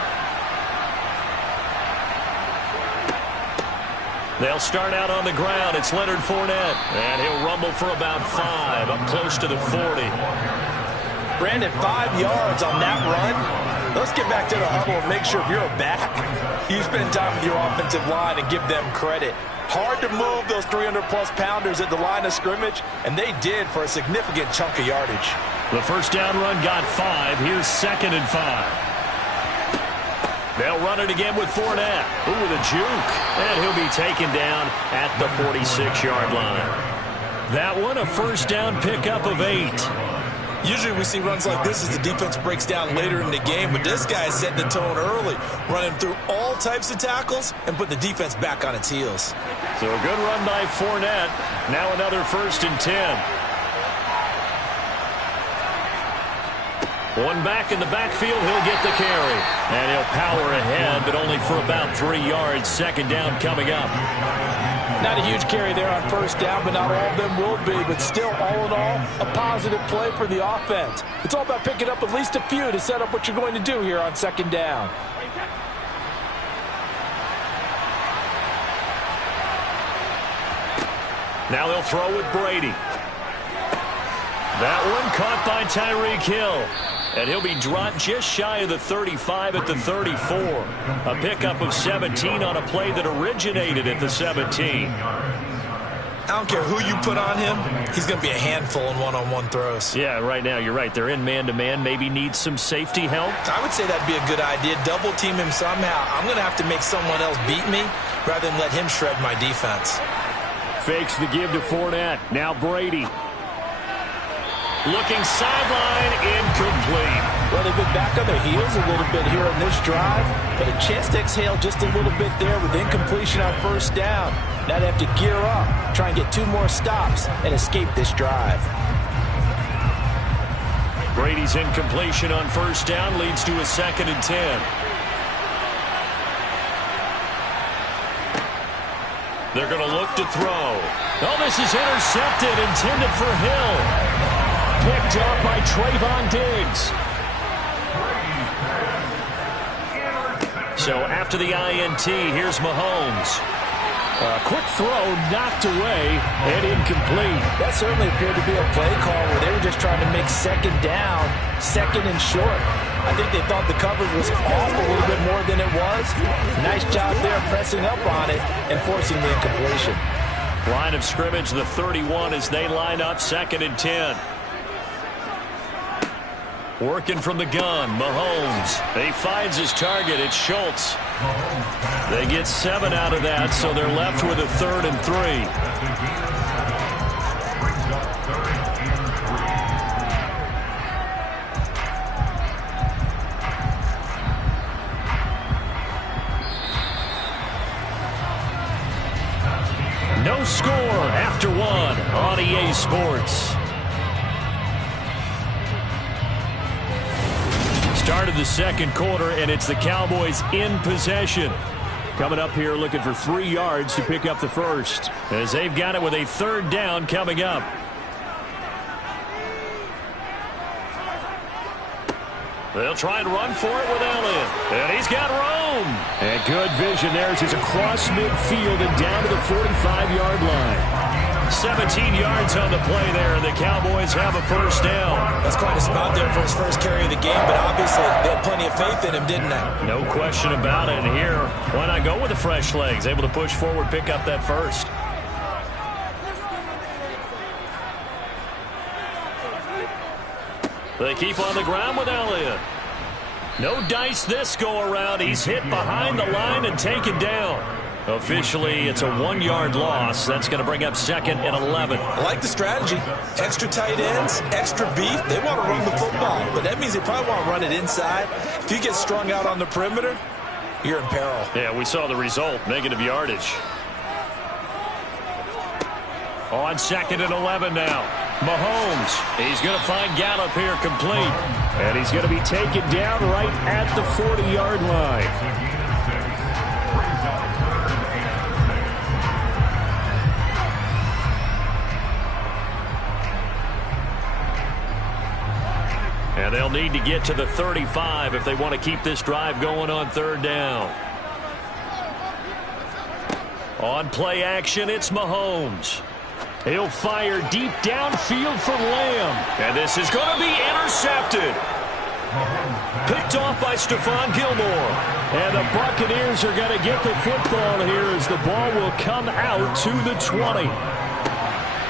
They'll start out on the ground. It's Leonard Fournette. And he'll rumble for about 5, up close to the 40. Brandon, 5 yards on that run. Let's get back to the huddle and make sure if you're a back, you spend time with your offensive line and give them credit. Hard to move those 300-plus pounders at the line of scrimmage, and they did for a significant chunk of yardage. The first down run got 5. Here's 2nd and 5. They'll run it again with Fournette. Ooh, with a juke. And he'll be taken down at the 46-yard line. That one, a first down pickup of 8. Usually we see runs like this as the defense breaks down later in the game, but this guy is setting the tone early, running through all types of tackles and put the defense back on its heels. So a good run by Fournette. Now another 1st and 10. One back in the backfield, he'll get the carry. And he'll power ahead, but only for about 3 yards. 2nd down coming up. Not a huge carry there on first down, but not all of them will be. But still, all in all, a positive play for the offense. It's all about picking up at least a few to set up what you're going to do here on 2nd down. Now they'll throw with Brady. That one caught by Tyreek Hill. And he'll be dropped just shy of the 35 at the 34. A pickup of 17 on a play that originated at the 17. I don't care who you put on him, he's going to be a handful in one-on-one throws. Yeah, right now you're right. They're in man-to-man. Maybe need some safety help. I would say that'd be a good idea. Double team him somehow. I'm going to have to make someone else beat me rather than let him shred my defense. Fakes the give to Fournette. Now Brady. Looking sideline, incomplete. Well, they've been back on their heels a little bit here on this drive, but a chance to exhale just a little bit there with incompletion on first down. Now they have to gear up, try and get 2 more stops, and escape this drive. Brady's incompletion on first down leads to a 2nd and 10. They're going to look to throw. Oh, this is intercepted, intended for Hill. Picked up by Trayvon Diggs. So after the INT, here's Mahomes. Quick throw, knocked away, and incomplete. That certainly appeared to be a play call where they were just trying to make second down, second and short. I think they thought the coverage was off a little bit more than it was. Nice job there pressing up on it and forcing the incompletion. Line of scrimmage, the 31 as they line up 2nd and 10. Working from the gun, Mahomes. He finds his target. It's Schultz. They get 7 out of that, so they're left with a 3rd and 3. No score after 1 on EA Sports. Start of the second quarter, and it's the Cowboys in possession. Coming up here looking for 3 yards to pick up the first. As they've got it with a 3rd down coming up. They'll try and run for it with Elliott. And he's got room. And good vision there as he's across midfield and down to the 45-yard line. 17 yards on the play there, and the Cowboys have a 1st down. That's quite a spot there for his first carry of the game, but obviously they had plenty of faith in him, didn't they? No question about it. And here, why not go with the fresh legs? Able to push forward, pick up that first. They keep on the ground with Elliott. No dice this go-around. He's hit behind the line and taken down. Officially, it's a 1-yard loss. That's going to bring up 2nd and 11. I like the strategy. Extra tight ends, extra beef. They want to run the football, but that means they probably want to run it inside. If you get strung out on the perimeter, you're in peril. Yeah, we saw the result. Negative yardage. On 2nd and 11 now. Mahomes, he's going to find Gallup here complete. And he's going to be taken down right at the 40-yard line. And they'll need to get to the 35 if they want to keep this drive going on 3rd down. On play action, it's Mahomes. He'll fire deep downfield for Lamb. And this is going to be intercepted. Picked off by Stephon Gilmore. And the Buccaneers are going to get the football here as the ball will come out to the 20.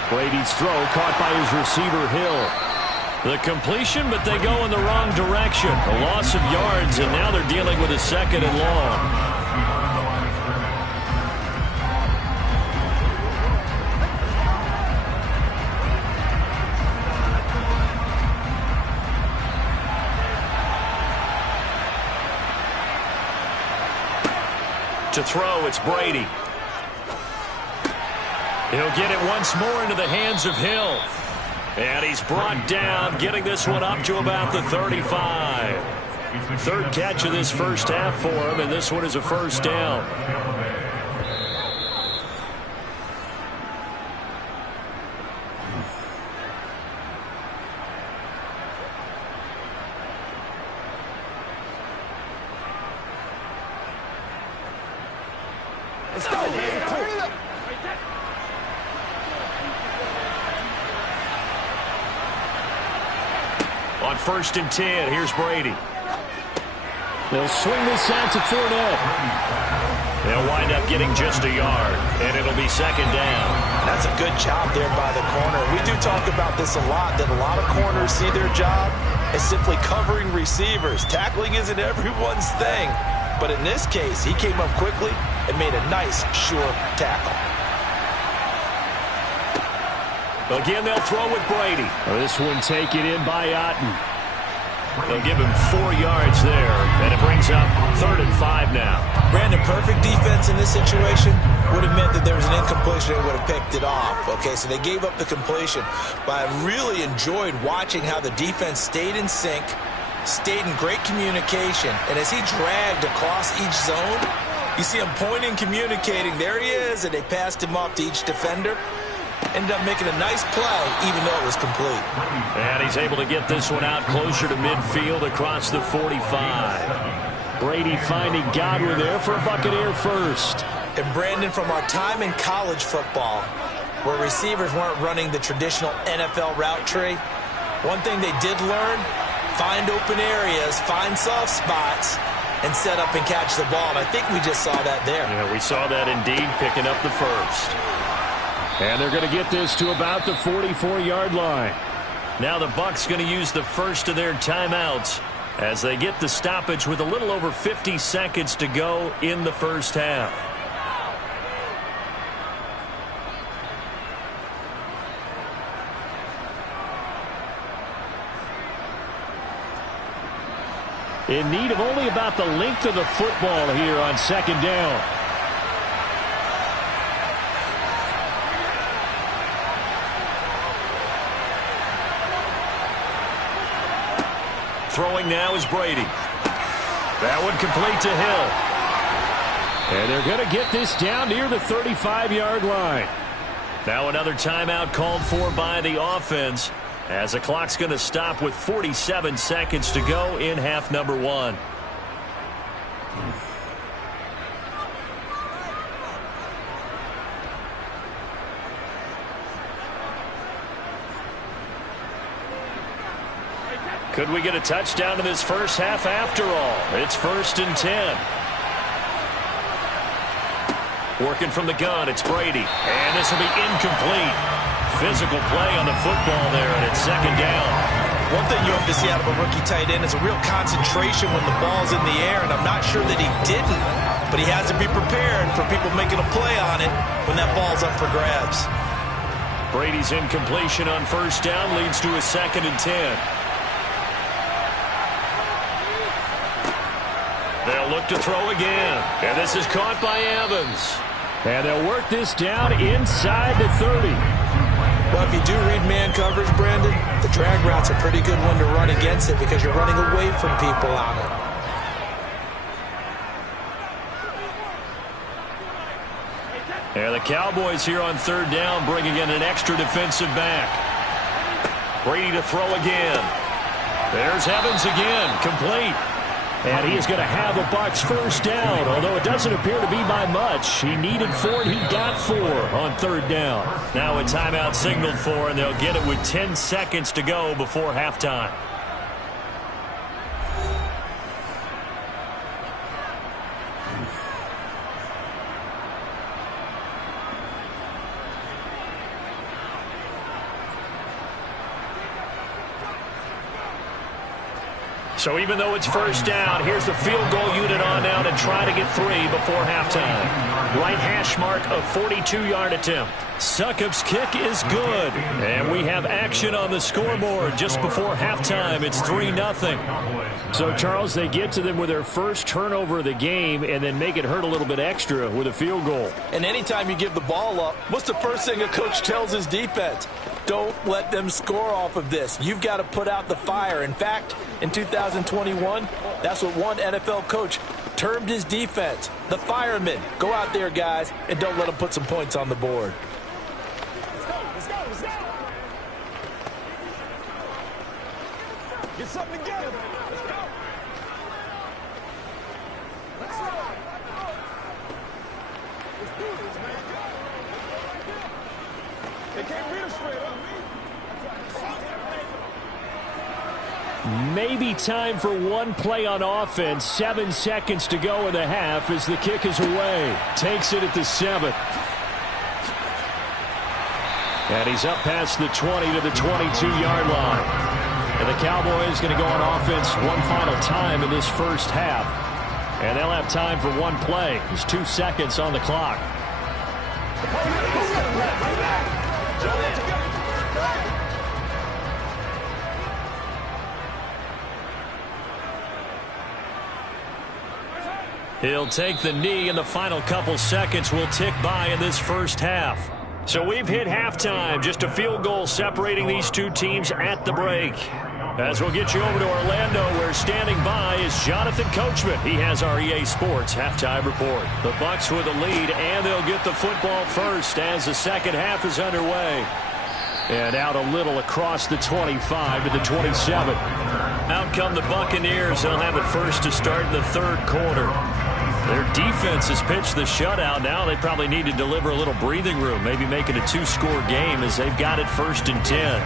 Brady's throw caught by his receiver, Hill. The completion, but they go in the wrong direction. A loss of yards, and now they're dealing with a 2nd and long. To throw, it's Brady. He'll get it once more into the hands of Hill. And he's brought down, getting this one up to about the 35. 3rd catch of this first half for him, and this one is a 1st down. On 1st and 10, here's Brady. They'll swing this out to Fournette. They'll wind up getting just a yard, and it'll be 2nd down. That's a good job there by the corner. We do talk about this a lot, that a lot of corners see their job as simply covering receivers. Tackling isn't everyone's thing. But in this case, he came up quickly and made a nice, sure tackle. Again, they'll throw with Brady. This one taken in by Otten. They'll give him 4 yards there, and it brings up 3rd and 5 now. Brandon, perfect defense in this situation would have meant that there was an incompletion and would have picked it off. Okay, so they gave up the completion. But I really enjoyed watching how the defense stayed in sync, stayed in great communication, and as he dragged across each zone, you see him pointing, communicating. There he is, and they passed him off to each defender. Ended up making a nice play, even though it was complete. And he's able to get this one out closer to midfield across the 45. Brady finding Godwin there for a Buccaneer first. And Brandon, from our time in college football, where receivers weren't running the traditional NFL route tree, one thing they did learn, find open areas, find soft spots, and set up and catch the ball. And I think we just saw that there. Yeah, we saw that indeed, picking up the first. And they're going to get this to about the 44-yard line. Now the Bucs going to use the first of their timeouts as they get the stoppage with a little over 50 seconds to go in the first half. In need of only about the length of the football here on second down. Throwing now is Brady. That one complete to Hill. And they're going to get this down near the 35-yard line. Now another timeout called for by the offense, as the clock's going to stop with 47 seconds to go in half number one. Could we get a touchdown in this first half after all? It's 1st and 10. Working from the gun, it's Brady. And this will be incomplete. Physical play on the football there, and it's second down. One thing you have to see out of a rookie tight end is a real concentration when the ball's in the air, and I'm not sure that he didn't, but he has to be prepared for people making a play on it when that ball's up for grabs. Brady's incompletion on first down leads to a 2nd and 10. They'll look to throw again, and this is caught by Evans. And they'll work this down inside the 30. Well, if you do read man coverage, Brandon, the drag route's a pretty good one to run against it because you're running away from people on it. And the Cowboys here on third down bringing in an extra defensive back. Brady to throw again. There's Evans again, complete. And he is going to have a Bucs first down, although it doesn't appear to be by much. He needed 4, and he got 4 on third down. Now a timeout signaled for, and they'll get it with 10 seconds to go before halftime. So even though it's first down, here's the field goal unit on now to try to get 3 before halftime. Right hash mark of 42-yard attempt. Succop's kick is good. And we have action on the scoreboard just before halftime. It's 3-0. So, Charles, they get to them with their first turnover of the game and then make it hurt a little bit extra with a field goal. And anytime you give the ball up, what's the first thing a coach tells his defense? Don't let them score off of this. You've got to put out the fire. In fact, in 2021, that's what one NFL coach termed his defense. The firemen. Go out there, guys, and don't let them put some points on the board. Let's go. Get something together. Let's go. Let's do this, man. They can't beat us straight up. Maybe time for one play on offense. 7 seconds to go in the half as the kick is away. Takes it at the 7. And he's up past the 20 to the 22-yard line. And the Cowboys going to go on offense one final time in this first half. And they'll have time for one play. There's 2 seconds on the clock. He'll take the knee, and the final couple seconds will tick by in this first half. So we've hit halftime. Just a field goal separating these two teams at the break. As we'll get you over to Orlando, where standing by is Jonathan Coachman. He has our EA Sports halftime report. The Bucs with the lead, and they'll get the football first as the second half is underway. And out a little across the 25 to the 27. Out come the Buccaneers. They'll have it first to start in the third quarter. Their defense has pitched the shutout. Now they probably need to deliver a little breathing room, maybe make it a 2-score game as they've got it 1st and 10.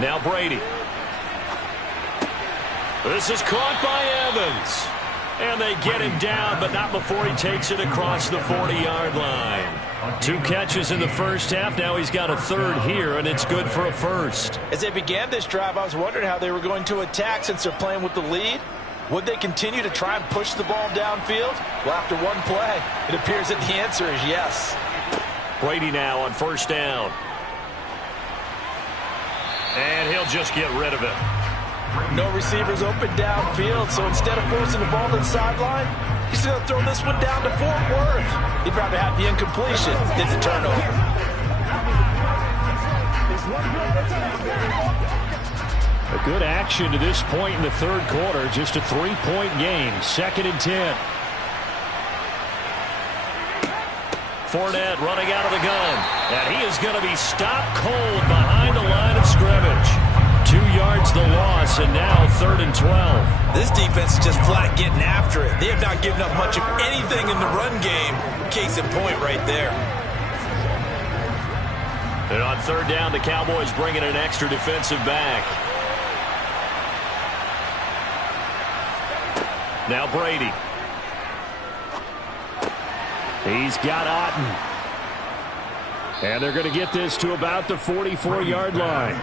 Now Brady. This is caught by Evans. And they get him down, but not before he takes it across the 40-yard line. 2 catches in the first half. Now he's got a third here, and it's good for a first. As they began this drive, I was wondering how they were going to attack since they're playing with the lead. Would they continue to try and push the ball downfield? Well, after one play, it appears that the answer is yes. Brady now on 1st down. And he'll just get rid of it. No receivers open downfield, so instead of forcing the ball to the sideline, he's going to throw this one down to Fort Worth. He'd rather have the incompletion than the turnover. A good action to this point in the third quarter. Just a 3-point game. 2nd and 10. Fournette running out of the gun. And he is going to be stopped cold behind the line of scrimmage. 2 yards the loss, and now 3rd and 12. This defense is just flat getting after it. They have not given up much of anything in the run game. Case in point right there. And on 3rd down, the Cowboys bring in an extra defensive back. Now Brady. He's got Otten. And they're going to get this to about the 44-yard line.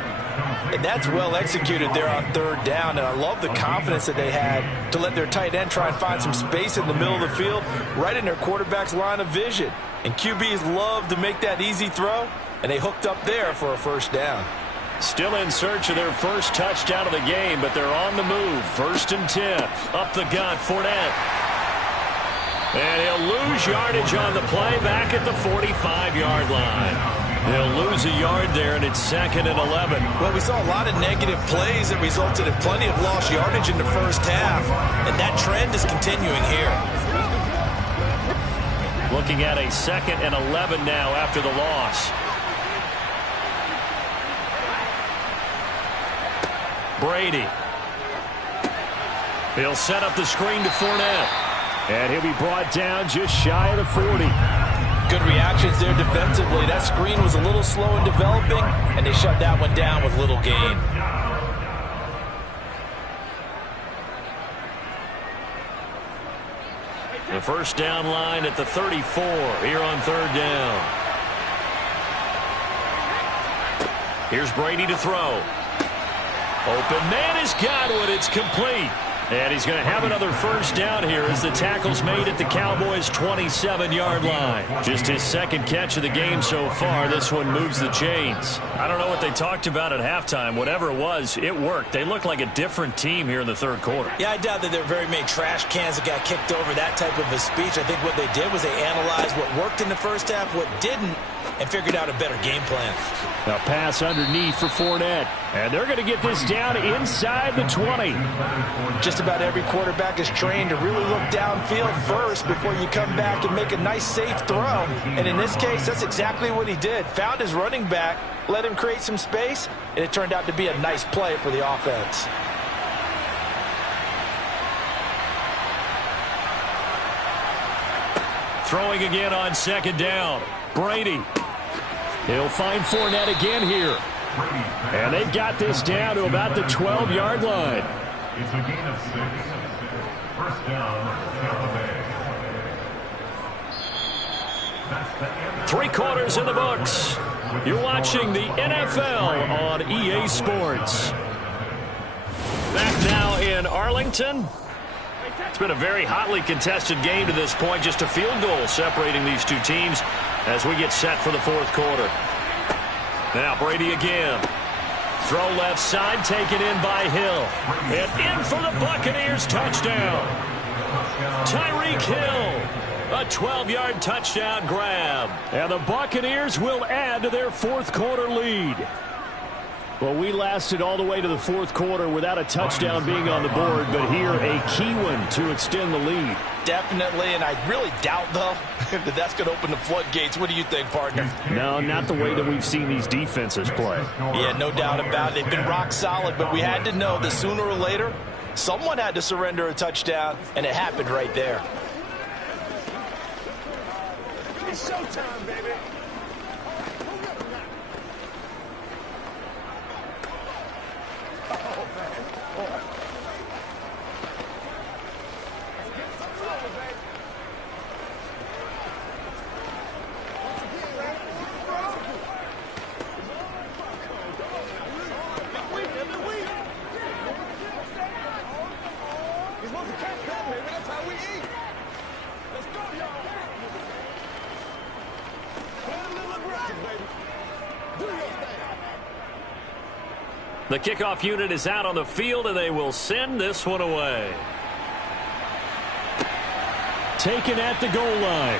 And that's well executed there on 3rd down. And I love the confidence that they had to let their tight end try and find some space in the middle of the field, right in their quarterback's line of vision. And QBs love to make that easy throw, and they hooked up there for a 1st down. Still in search of their first touchdown of the game, but they're on the move. 1st and 10. Up the gut, Fournette. And he'll lose yardage on the play back at the 45-yard line. They'll lose a yard there, and it's 2nd and 11. Well, we saw a lot of negative plays that resulted in plenty of lost yardage in the first half, and that trend is continuing here. Looking at a 2nd and 11 now after the loss. Brady. He'll set up the screen to Fournette. And he'll be brought down just shy of the 40. Good reactions there defensively. That screen was a little slow in developing, and they shut that one down with little gain. The 1st down line at the 34 here on 3rd down. Here's Brady to throw. Open man is Godwin. It's complete. And he's going to have another 1st down here as the tackle's made at the Cowboys' 27-yard line. Just his 2nd catch of the game so far. This one moves the chains. I don't know what they talked about at halftime. Whatever it was, it worked. They look like a different team here in the 3rd quarter. Yeah, I doubt that there were very many trash cans that got kicked over, that type of a speech. I think what they did was they analyzed what worked in the first half, what didn't, and figured out a better game plan. A pass underneath for Fournette. And they're going to get this down inside the 20. Just about every quarterback is trained to really look downfield first before you come back and make a nice, safe throw. And in this case, that's exactly what he did. Found his running back, let him create some space, and it turned out to be a nice play for the offense. Throwing again on 2nd down. Brady. He'll find Fournette again here. And they've got this down to about the 12-yard line. It's a gain of 6. 1st down, Tampa Bay. 3 quarters in the books. You're watching the NFL on EA Sports. Back now in Arlington. It's been a very hotly contested game to this point. Just a field goal separating these two teams as we get set for the 4th quarter. Now Brady again. Throw left side, taken in by Hill. And in for the Buccaneers touchdown. Tyreek Hill. A 12-yard touchdown grab. And the Buccaneers will add to their 4th quarter lead. Well, we lasted all the way to the fourth quarter without a touchdown being on the board, but here a key one to extend the lead. Definitely, and I really doubt, though, that that's going to open the floodgates. What do you think, partner? No, not the way that we've seen these defenses play. Yeah, no doubt about it. They've been rock solid, but we had to know that sooner or later, someone had to surrender a touchdown, and it happened right there. It's showtime, baby. The kickoff unit is out on the field, and they will send this one away. Taken at the goal line.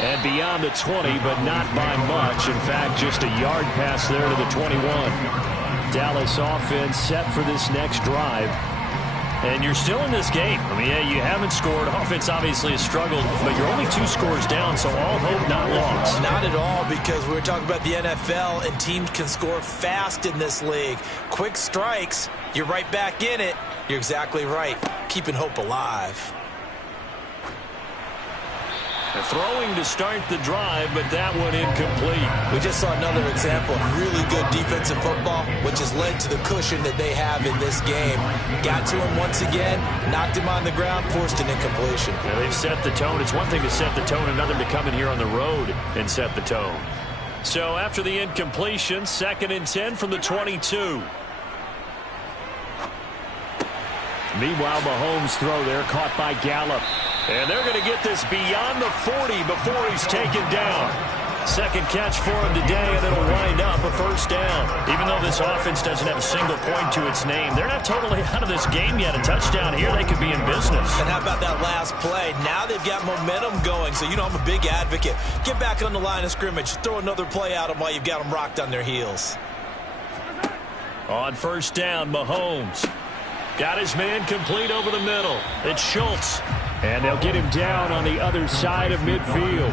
And beyond the 20, but not by much. In fact, just a yard pass there to the 21. Dallas offense set for this next drive. And you're still in this game. I mean, yeah, you haven't scored. Offense obviously has struggled, but you're only 2 scores down, so all hope not lost. Not at all, because we were talking about the NFL, and teams can score fast in this league. Quick strikes, you're right back in it. You're exactly right. Keeping hope alive. Throwing to start the drive, but that one incomplete. We just saw another example of really good defensive football, which has led to the cushion that they have in this game. Got to him once again, knocked him on the ground, forced an incompletion. Yeah, they've set the tone. It's one thing to set the tone, another to come in here on the road and set the tone. So after the incompletion, 2nd and 10 from the 22. Meanwhile, Mahomes' throw there caught by Gallup. And they're going to get this beyond the 40 before he's taken down. Second catch for him today, and it'll wind up a first down. Even though this offense doesn't have a single point to its name, they're not totally out of this game yet. A touchdown here, they could be in business. And how about that last play? Now they've got momentum going, so you know I'm a big advocate. Get back on the line of scrimmage. Throw another play at them while you've got them rocked on their heels. On first down, Mahomes got his man complete over the middle. It's Schultz. And they'll get him down on the other side of midfield.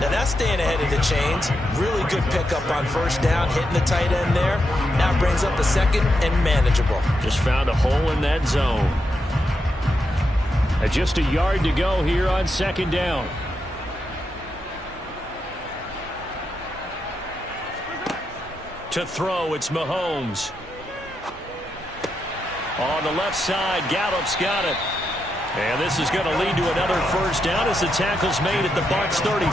Now that's staying ahead of the chains. Really good pickup on first down, hitting the tight end there. Now brings up the 2nd and manageable. Just found a hole in that zone. Just a yard to go here on 2nd down. To throw, it's Mahomes. On the left side, Gallup's got it. And this is going to lead to another first down as the tackle's made at the Bucs 35.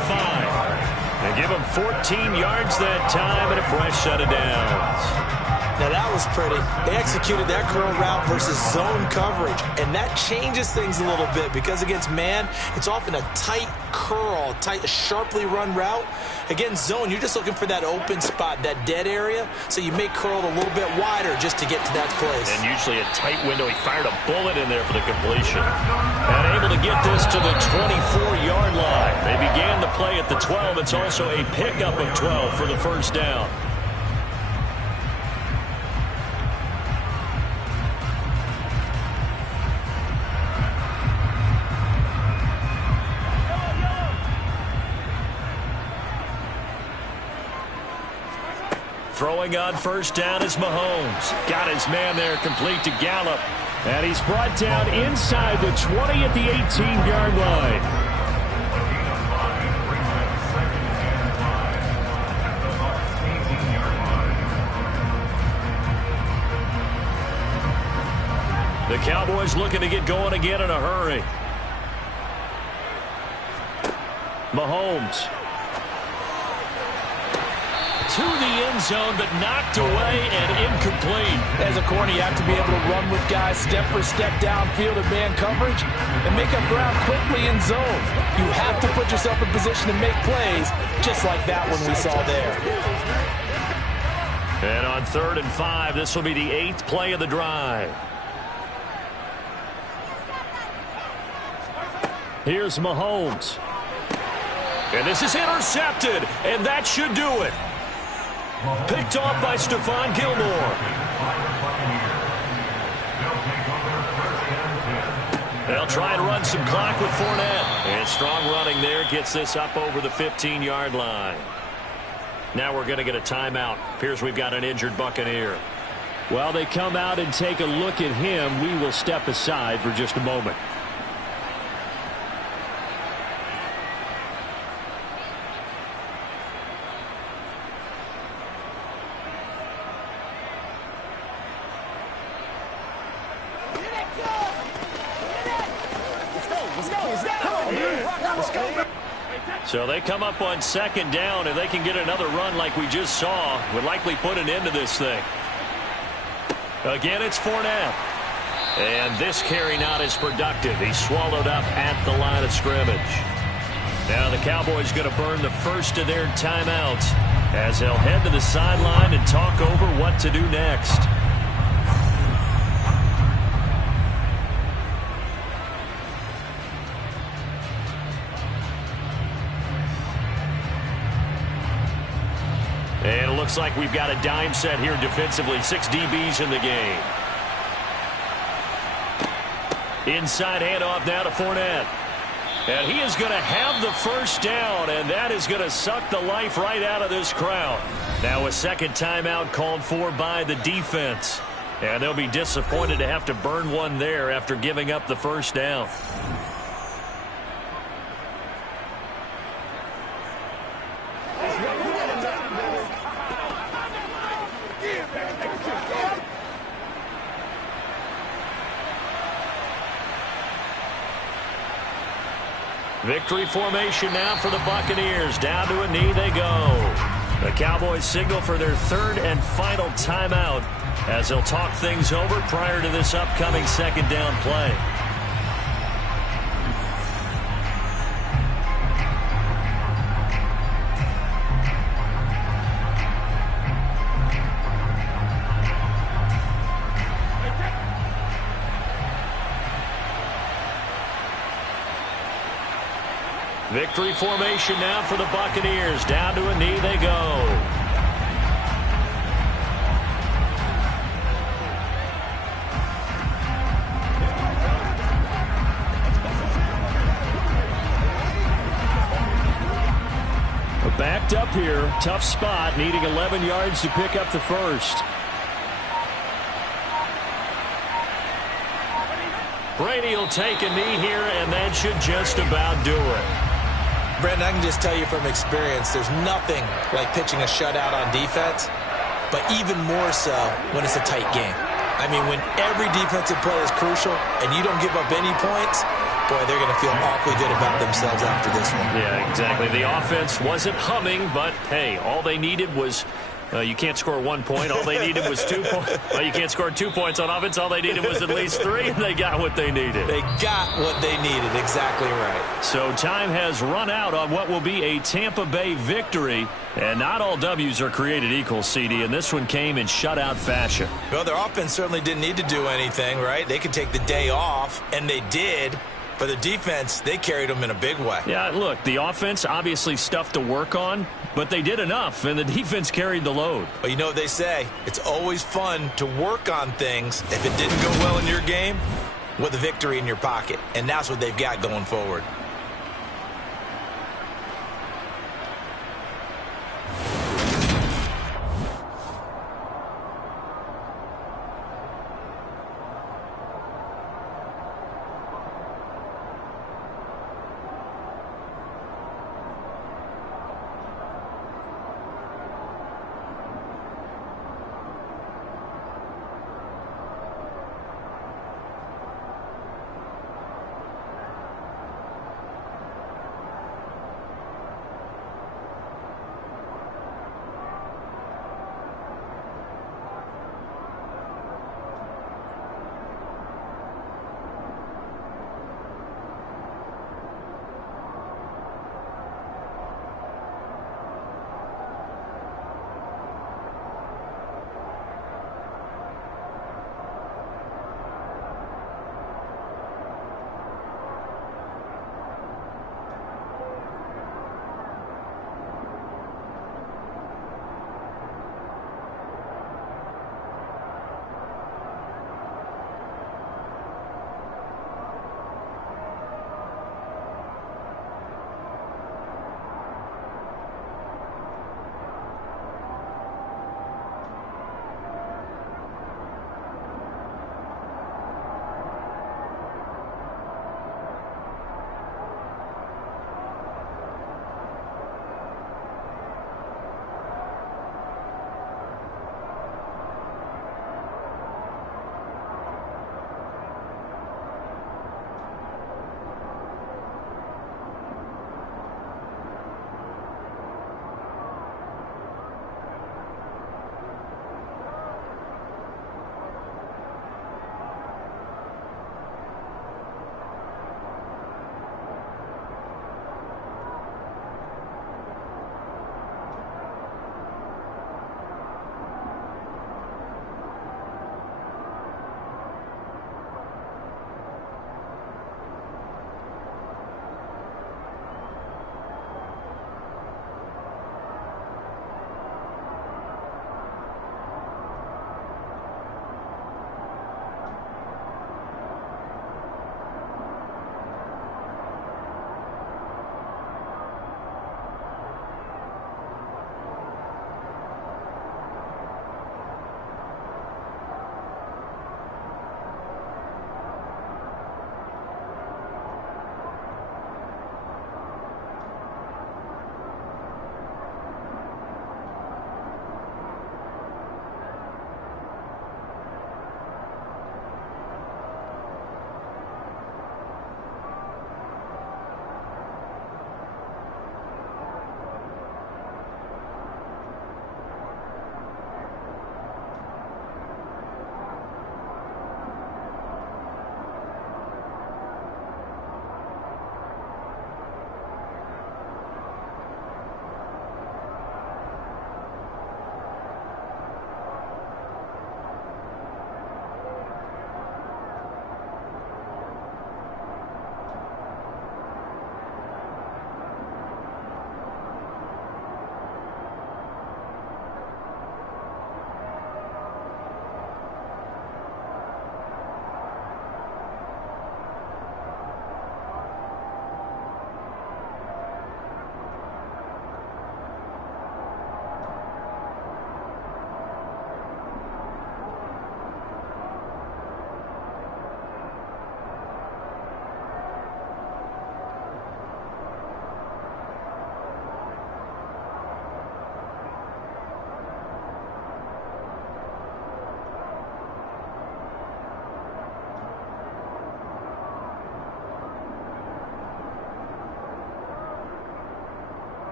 They give him 14 yards that time and a fresh set of downs. Now that was pretty. They executed that curl route versus zone coverage, and that changes things a little bit because against man, it's often a tight curl, a sharply run route. Against zone, you're just looking for that open spot, that dead area, so you make curl a little bit wider just to get to that place. And usually a tight window. He fired a bullet in there for the completion. And able to get this to the 24-yard line. They began the play at the 12. It's also a pickup of 12 for the first down. Throwing on first down is Mahomes. Got his man there complete to Gallup. And he's brought down inside the 20 at the 18-yard line. The Cowboys looking to get going again in a hurry. Mahomes. To the end zone, but knocked away and incomplete. As a corner, you have to be able to run with guys step for step downfield in man coverage and make up ground quickly in zone. You have to put yourself in position to make plays, just like that one we saw there. And on 3rd and 5, this will be the 8th play of the drive. Here's Mahomes. And this is intercepted, and that should do it. Picked off by Stephon Gilmore. They'll try and run some clock with Fournette. And strong running there gets this up over the 15-yard line. Now we're going to get a timeout. Appears we've got an injured Buccaneer. Well, they come out and take a look at him. We will step aside for just a moment. So they come up on second down, and they can get another run like we just saw. Would likely put an end to this thing. Again, it's Fournette. And this carry not as productive. He's swallowed up at the line of scrimmage. Now the Cowboys going to burn the first of their timeouts as they'll head to the sideline and talk over what to do next. And it looks like we've got a dime set here defensively. 6 DBs in the game. Inside handoff now to Fournette. And he is going to have the first down, and that is going to suck the life right out of this crowd. Now a second timeout called for by the defense. And they'll be disappointed to have to burn one there after giving up the first down. Victory formation now for the Buccaneers. Down to a knee they go. The Cowboys signal for their third and final timeout as they'll talk things over prior to this upcoming second down play. Victory formation now for the Buccaneers. Down to a knee they go. Backed up here. Tough spot. Needing 11 yards to pick up the first. Brady will take a knee here, and that should just about do it. Brandon, I can just tell you from experience, there's nothing like pitching a shutout on defense, but even more so when it's a tight game. I mean, when every defensive play is crucial and you don't give up any points, boy, they're going to feel awfully good about themselves after this one. Yeah, exactly. The offense wasn't humming, but, hey, all they needed was you can't score 1 point. All they needed was 2 points. Well, you can't score 2 points on offense. All they needed was at least 3, and they got what they needed. They got what they needed. Exactly right. So time has run out on what will be a Tampa Bay victory. And not all W's are created equal, CD, and this one came in shutout fashion. Well, their offense certainly didn't need to do anything, right? They could take the day off, and they did. For the defense, they carried them in a big way. Yeah, look, the offense obviously stuff to work on, but they did enough, and the defense carried the load. Well, you know what they say. It's always fun to work on things if it didn't go well in your game with a victory in your pocket, and that's what they've got going forward.